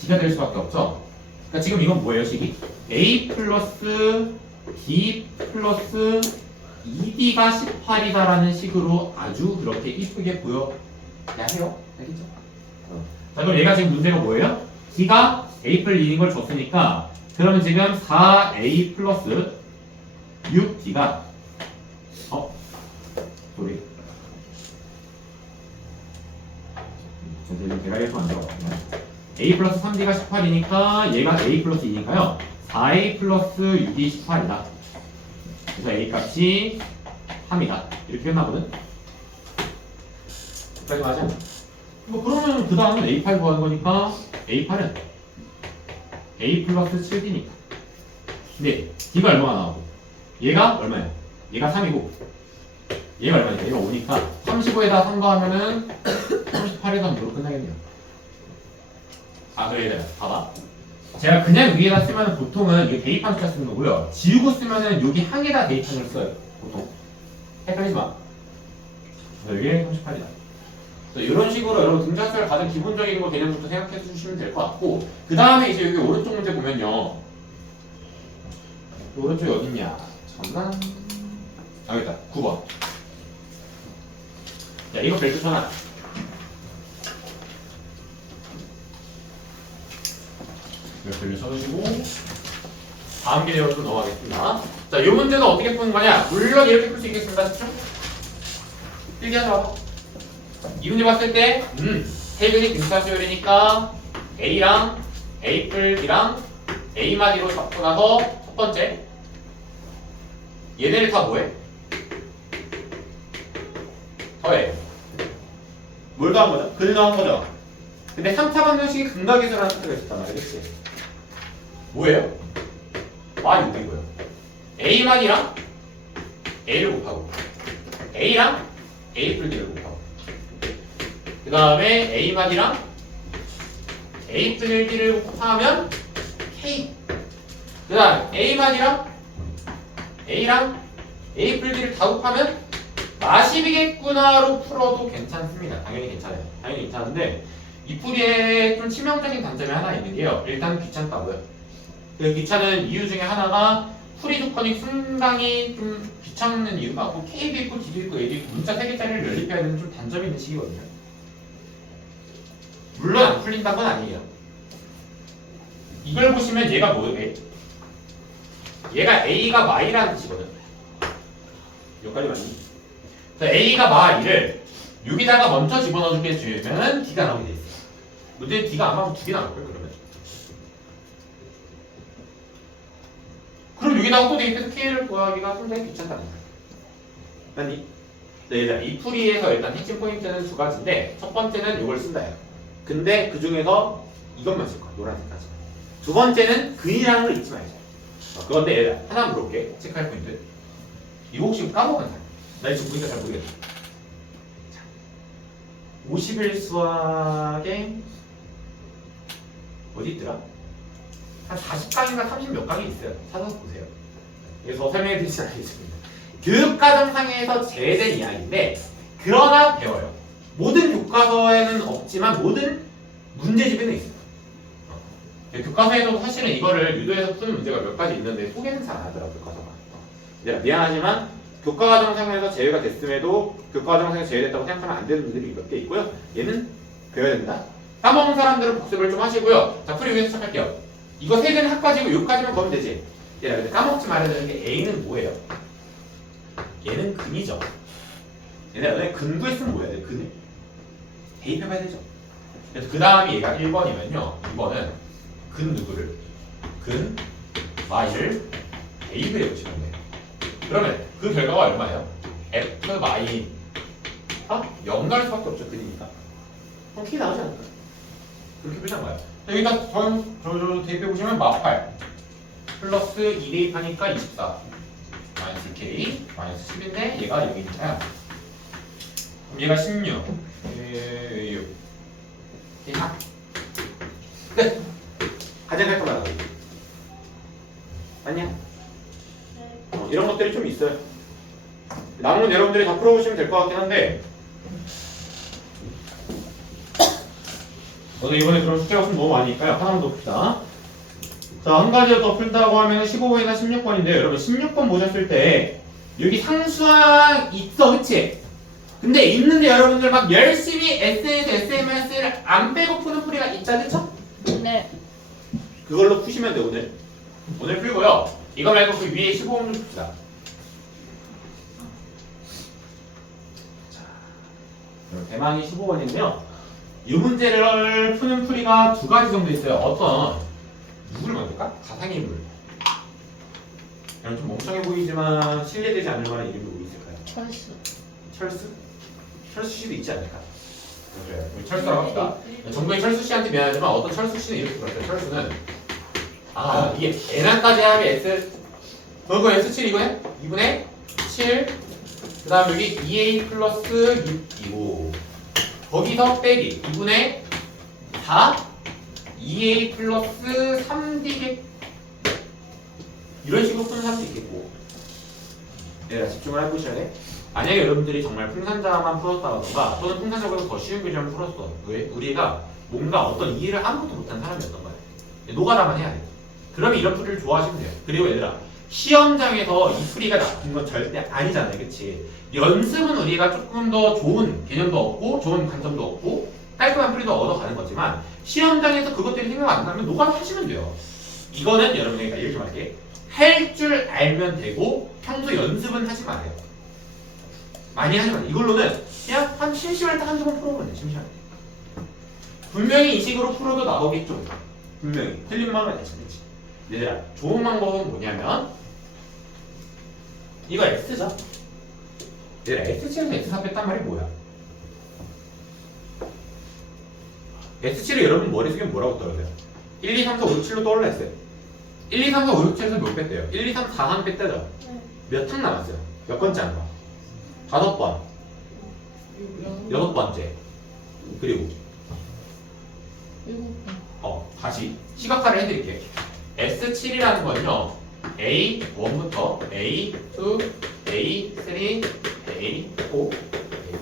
D가 될 수밖에 없죠? 그러니까 지금 이건 뭐예요, 식이? A 플러스 D 플러스 2D가 18이다라는 식으로 아주 그렇게 이쁘게 보여야 해요. 알겠죠? 자, 그럼 얘가 지금 문제가 뭐예요? D가 A 플 2인 걸 줬으니까 그러면 지금 4A 플러스 6D가 소리 전체적으로 대략해서 만들어봤구나. A 플러스 3D가 18이니까 얘가 A 플러스 2니까요 4A 플러스 6D 18이다. 그래서 A 값이 3이다. 이렇게 끝나거든? 여기까지 맞아? 뭐 그러면 그 다음은 A8 구하는 거니까 A8은 A 플러스 7D니까 근데 D가 얼마가 나오고 얘가 얼마야? 얘가 3이고 얘가 얼마니까? 얘가 5니까 35에다 3 더하면은 38에다 3으로 끝나겠네요. 아 그래 얘들아 봐봐. 제가 그냥 위에다 쓰면 보통은 이게 대입한 숫자 쓰는 거고요. 지우고 쓰면은 여기 항에다 대입한 걸 써요. 보통 헷갈리지 마. 그래서 이게 38이다. 이런 식으로 여러분 등차수열 가장 기본적인 거 개념부터 생각해 주시면 될 것 같고 그 다음에 이제 여기 오른쪽 문제 보면요. 오른쪽이 어딨냐? 잠깐. 아 여기다 9번. 자 이거 별표 쳐놔. 이거 별표 쳐주시고 다음 개념으로 넘어가겠습니다. 자, 이 문제는 어떻게 푸는 거냐? 물론 이렇게 풀 수 있겠습니다. 집중. 필기하지 마봐. 이 문제 봤을 때, 세균이 등차수열이니까 A랑 A 플이랑 A 마디로 잡고 나서 첫 번째 얘네를 다 뭐해? 더해. 뭘 더한 거죠? 글 더한 거죠? 근데 3차 방정식이 근각에서라는 뜻가 있었단 말이야. 그치? 뭐예요? 많이 못된 거예요. A만이랑 A를 곱하고 A랑 A 플 D를 곱하고 그 다음에 A만이랑 A 플 D를 곱하면 K 그 다음 A만이랑 A랑 A 플 D를 다 곱하면 40이겠구나로 풀어도 괜찮습니다. 당연히 괜찮아요. 당연히 괜찮은데 이 풀이에 좀 치명적인 단점이 하나 있는 게요. 일단 귀찮다고요. 그 귀찮은 이유 중에 하나가 풀이 조건이 상당히 좀 귀찮은 이유가 뭐 K도 있고 D도 있고 A도 있고 문자 3개짜리를 연립해야 되는 좀 단점이 있는 식이거든요. 물론 안 풀린다는 건 아니에요. 이걸 보시면 얘가 뭐예요? 얘가 A가 Y라는 뜻이거든. 여기까지 맞니? A가 마이를 여기다가 먼저 집어넣어주게 주면은 D가 나오게 돼 있어요. 문제는 D가 아마 2개 나올 거예요. 그럼 여기다가 또 대입해서 K를 구하기가 상당히 귀찮다는 거예요. 맞니? 네, 일단 이 풀이에서 일단 핵심 포인트는 2가지인데 첫 번째는 이걸 쓴다요. 근데 그 중에서 이것만 쓸 거야. 노란색까지. 두 번째는 근이라는 걸 잊지 말자. 그런데 얘들아 하나 물어볼게. 체크할 포인트. 이거 혹시 까먹은 사람? 나 지금 보니까 잘 모르겠다. 50일 수학에 어디 있더라? 한 40강인가 30 몇 강이 있어요. 찾아서 보세요. 그래서 설명해 드리진 않겠습니다. 교육과정상에서 제외된 이야기인데 그러나 배워요. 모든 교과서에는 없지만 모든 문제집에는 있어요. 교과서에서도 사실은 이거를 유도해서 푸는 문제가 몇 가지 있는데 소개는 잘 안 하더라고요. 교과서가. 내가 미안하지만 교과과정상에서 제외가 됐음에도 교과과정상에서 제외됐다고 생각하면 안 되는 분들이 몇 개 있고요. 얘는 배워야 된다. 까먹은 사람들은 복습을 좀 하시고요. 자, 풀이 위해서 시작할게요. 이거 세 개는 학과지고 요까지만 보면 되지. 얘들아, 근데 까먹지 말아야 되는 게 A는 뭐예요? 얘는 근이죠. 얘들아, 너네 근 구했으면 뭐야 돼? 근을 대입해봐야 되죠. 그래서 그 다음이 얘가 1번이면요. 2번은 근 누구를? 근 Y를 대입을 해보시면 돼요. 그러면 그 결과가 얼마예요? F 마이 0 나올 수밖에 없죠. 근이니까. 그럼 K 나오지 않을까? 그렇게 풀자는 거예요. 여기다 저 대입해보시면 마8 플러스 2 대입하니까 24 마이너스 K 마이너스 10인데 얘가 여기니까 그럼 얘가 16 6 얘가 끝! 가장 깔끔하다. 아니야? 이런 것들이 좀 있어요. 남은 여러분들이 다 풀어보시면 될 것 같긴 한데 저도 이번에 그런 숙제가 좀 너무 많으니까요. 하나만 더 풉시다. 자, 한 가지 더 풀다고 하면 15번이나 16번인데요. 여러분 16번 보셨을 때 여기 상수항 있어, 그치? 근데 있는데 여러분들 막 열심히 SNS, SMS를 안 빼고 푸는 풀이가 있다, 그쵸? 네. 그걸로 푸시면 돼, 오늘. 오늘 풀고요. 이거 말고 그 위에 15번 좀 풉시다. 자, 그럼 대망이 15번인데요. 이 문제를 푸는 풀이가 두 가지 정도 있어요. 어떤 누구를 만들까? 가상인물. 좀 멍청해 보이지만 신뢰되지 않을 만한 이름이 뭐 있을까요? 철수. 철수? 철수 씨도 있지 않을까? 그래, 우리 철수라고 합시다. 정부의 철수 씨한테 미안하지만 어떤 철수 씨는 이렇게 들었어요. 철수는 이게 n항까지 하면 s 그거 s7 이거네? 2분의 7 그 다음 여기 2a 플러스 6이고 거기서 빼기 2분의 4 2a 플러스 3d겠 이런 식으로 푸는 사람도 있겠고 얘들아 집중을 해보셔야 돼. 만약에 여러분들이 정말 풍산자만 풀었다던가 또는 풍산자보다 더 쉬운 그림을 풀었어. 왜? 우리가 뭔가 어떤 이해를 아무것도 못한 사람이었던 거야. 노가다만 해야 돼. 그러면 이런 풀이를 좋아하시면 돼요. 그리고 얘들아 시험장에서 이 풀이가 나쁜 건 절대 아니잖아요. 그치? 연습은 우리가 조금 더 좋은 개념도 얻고 좋은 관점도 얻고 깔끔한 풀이도 얻어가는 거지만 시험장에서 그것들이 생각 안 나면 노가다 하시면 돼요. 이거는 여러분이 이렇게 말할게. 할 줄 알면 되고 평소 연습은 하지 마세요. 많이 하지 마세요. 이걸로는 그냥 한 심심할 때 한두 번 풀어보면 돼. 심심할 때. 분명히 이 식으로 풀어도 나오겠죠. 분명히 틀린 마음은 대신되지. 얘들아 좋은 방법은 뭐냐면 이거 X죠? 얘들아 S7에서 S4 뺐단 말이 뭐야? S7을 여러분 머릿속에 뭐라고 떨어져요? 1, 2, 3, 4, 5, 6, 7로 떠올라 했어요. 1, 2, 3, 4, 5, 6, 7에서 몇 뺐대요? 1, 2, 3, 4항 뺐대죠? 네. 몇 항 남았어요? 몇 번째 한 거? 5번 6번째 그리고 7번. 다시 시각화를 해드릴게요. S7이라는 건요 A1부터 A2, A3, A4, A5,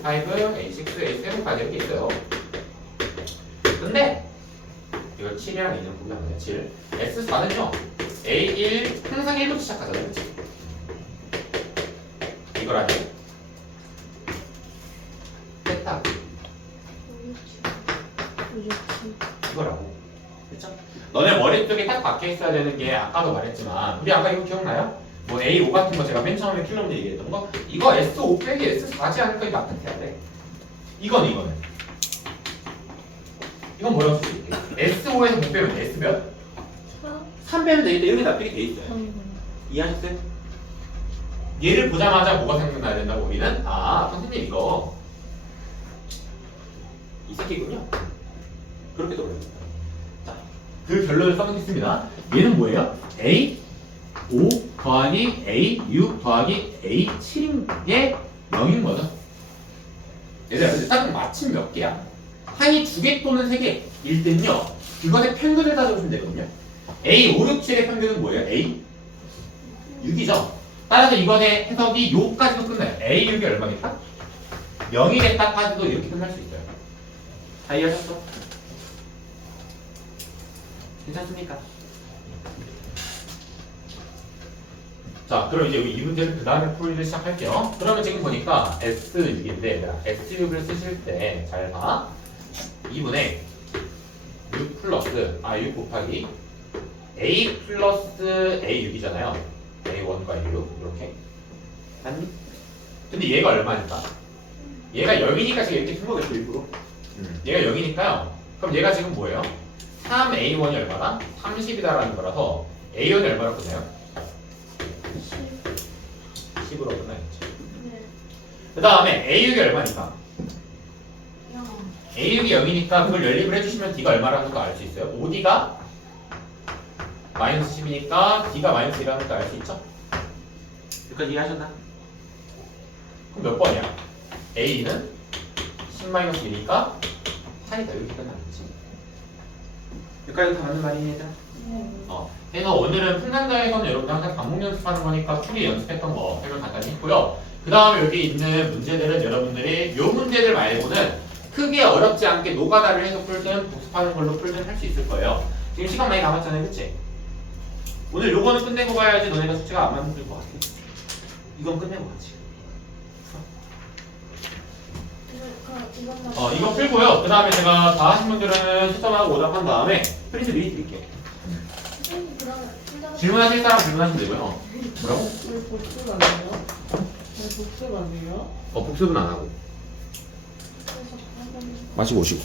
A6, A7까지 이렇게 있어요. 근데 이걸 7이랑 2는 구분하면 7 S4는요 A1 항상 1부터 시작하잖아요. 그치? 이걸 아니에요. 됐다. 이거라고. 그쵸? 너네 머릿속에 딱 박혀 있어야 되는 게 아까도 말했지만 우리 아까 이거 기억나요? 뭐 A5 같은 거 제가 맨 처음에 킬러문제 얘기했던 거 이거 S5 빼기 S4지 않을까 이거 압축해야 돼. 이거는 이건 뭐라고 쓸 수 있게 S5에서 못 빼면 S 몇? 3 빼면 되겠다. 이렇게 납득이 돼 있어요. 이해하셨어요? 얘를 보자마자 뭐가 생각나야 된다고 우리는 선생님 이거 이 새끼군요. 그렇게 떠올려요. 자, 그 결론을 써놓겠습니다. 얘는 뭐예요? A 5 더하기 A 6 더하기 A 7인 게 0인 거죠. 얘들아, 딱 마침 몇 개야? 항이 2개 또는 3개일 때는요, 그것의 평균을 따져보시면 되거든요. A 5, 6, 7의 평균은 뭐예요? A 6이죠. 따라서 이것의 해석이 요까지도 끝나요. A 6이 얼마겠다? 0이겠다까지도 이렇게 끝날 수 있어요. 다 이해하셨어? 괜찮습니까? 자, 그럼 이제 이 문제를 그 다음에 풀이를 시작할게요. 그러면 지금 보니까 S6인데 S6을 쓰실 때 잘 봐. 2분의 6 플러스 6 곱하기 A 플러스 A6이잖아요. A1과 A6 이렇게. 아니? 근데 얘가 얼마니까? 얘가 0이니까 제가 이렇게 푼 거겠죠 일부러. 얘가 0이니까요. 그럼 얘가 지금 뭐예요? 3A1이 얼마다? 30이다라는 거라서 A1이 얼마로 끝나요? 10으로 끝나겠죠. 네. 그 다음에 A6이 얼마니까? 0. A6이 0이니까 그걸 연립을 해주시면 D가 얼마라는 거 알 수 있어요. OD가 마이너스 10이니까 D가 마이너스 1이라는 거 알 수 있죠? 여기까지 이해하셨나? 그럼 몇 번이야? A는 10-1이니까 8이다. 이렇게 끝나겠지. 여기까지 다 맞는 말이니 얘들아? 네. 그래서 오늘은 풍간자에서는 여러분들 항상 반복 연습하는 거니까 풀이 연습했던 거 설명 간단히 했고요. 그 다음에 여기 있는 문제들은 여러분들이 요 문제들 말고는 크게 어렵지 않게 노가다를 해서 풀든 복습하는 걸로 풀든 할 수 있을 거예요. 지금 시간 많이 남았잖아요, 그치? 오늘 요거는 끝내고 가야지 너네가 숙제가 안 만들 것 같아. 이건 끝내고 가지. 이것만. 이거 풀고요. 그 다음에 제가 다 하신 분들은 시점하고 오답한 다음에 프린트 미리 드릴게요. 선생님 그러면 질문하실 사람 질문하시면 되고요. 뭐라고? 왜 복습 안 해요? 왜 복습 안 해요? 복습은 안 하고. 그래서 하면 마시고 오시고.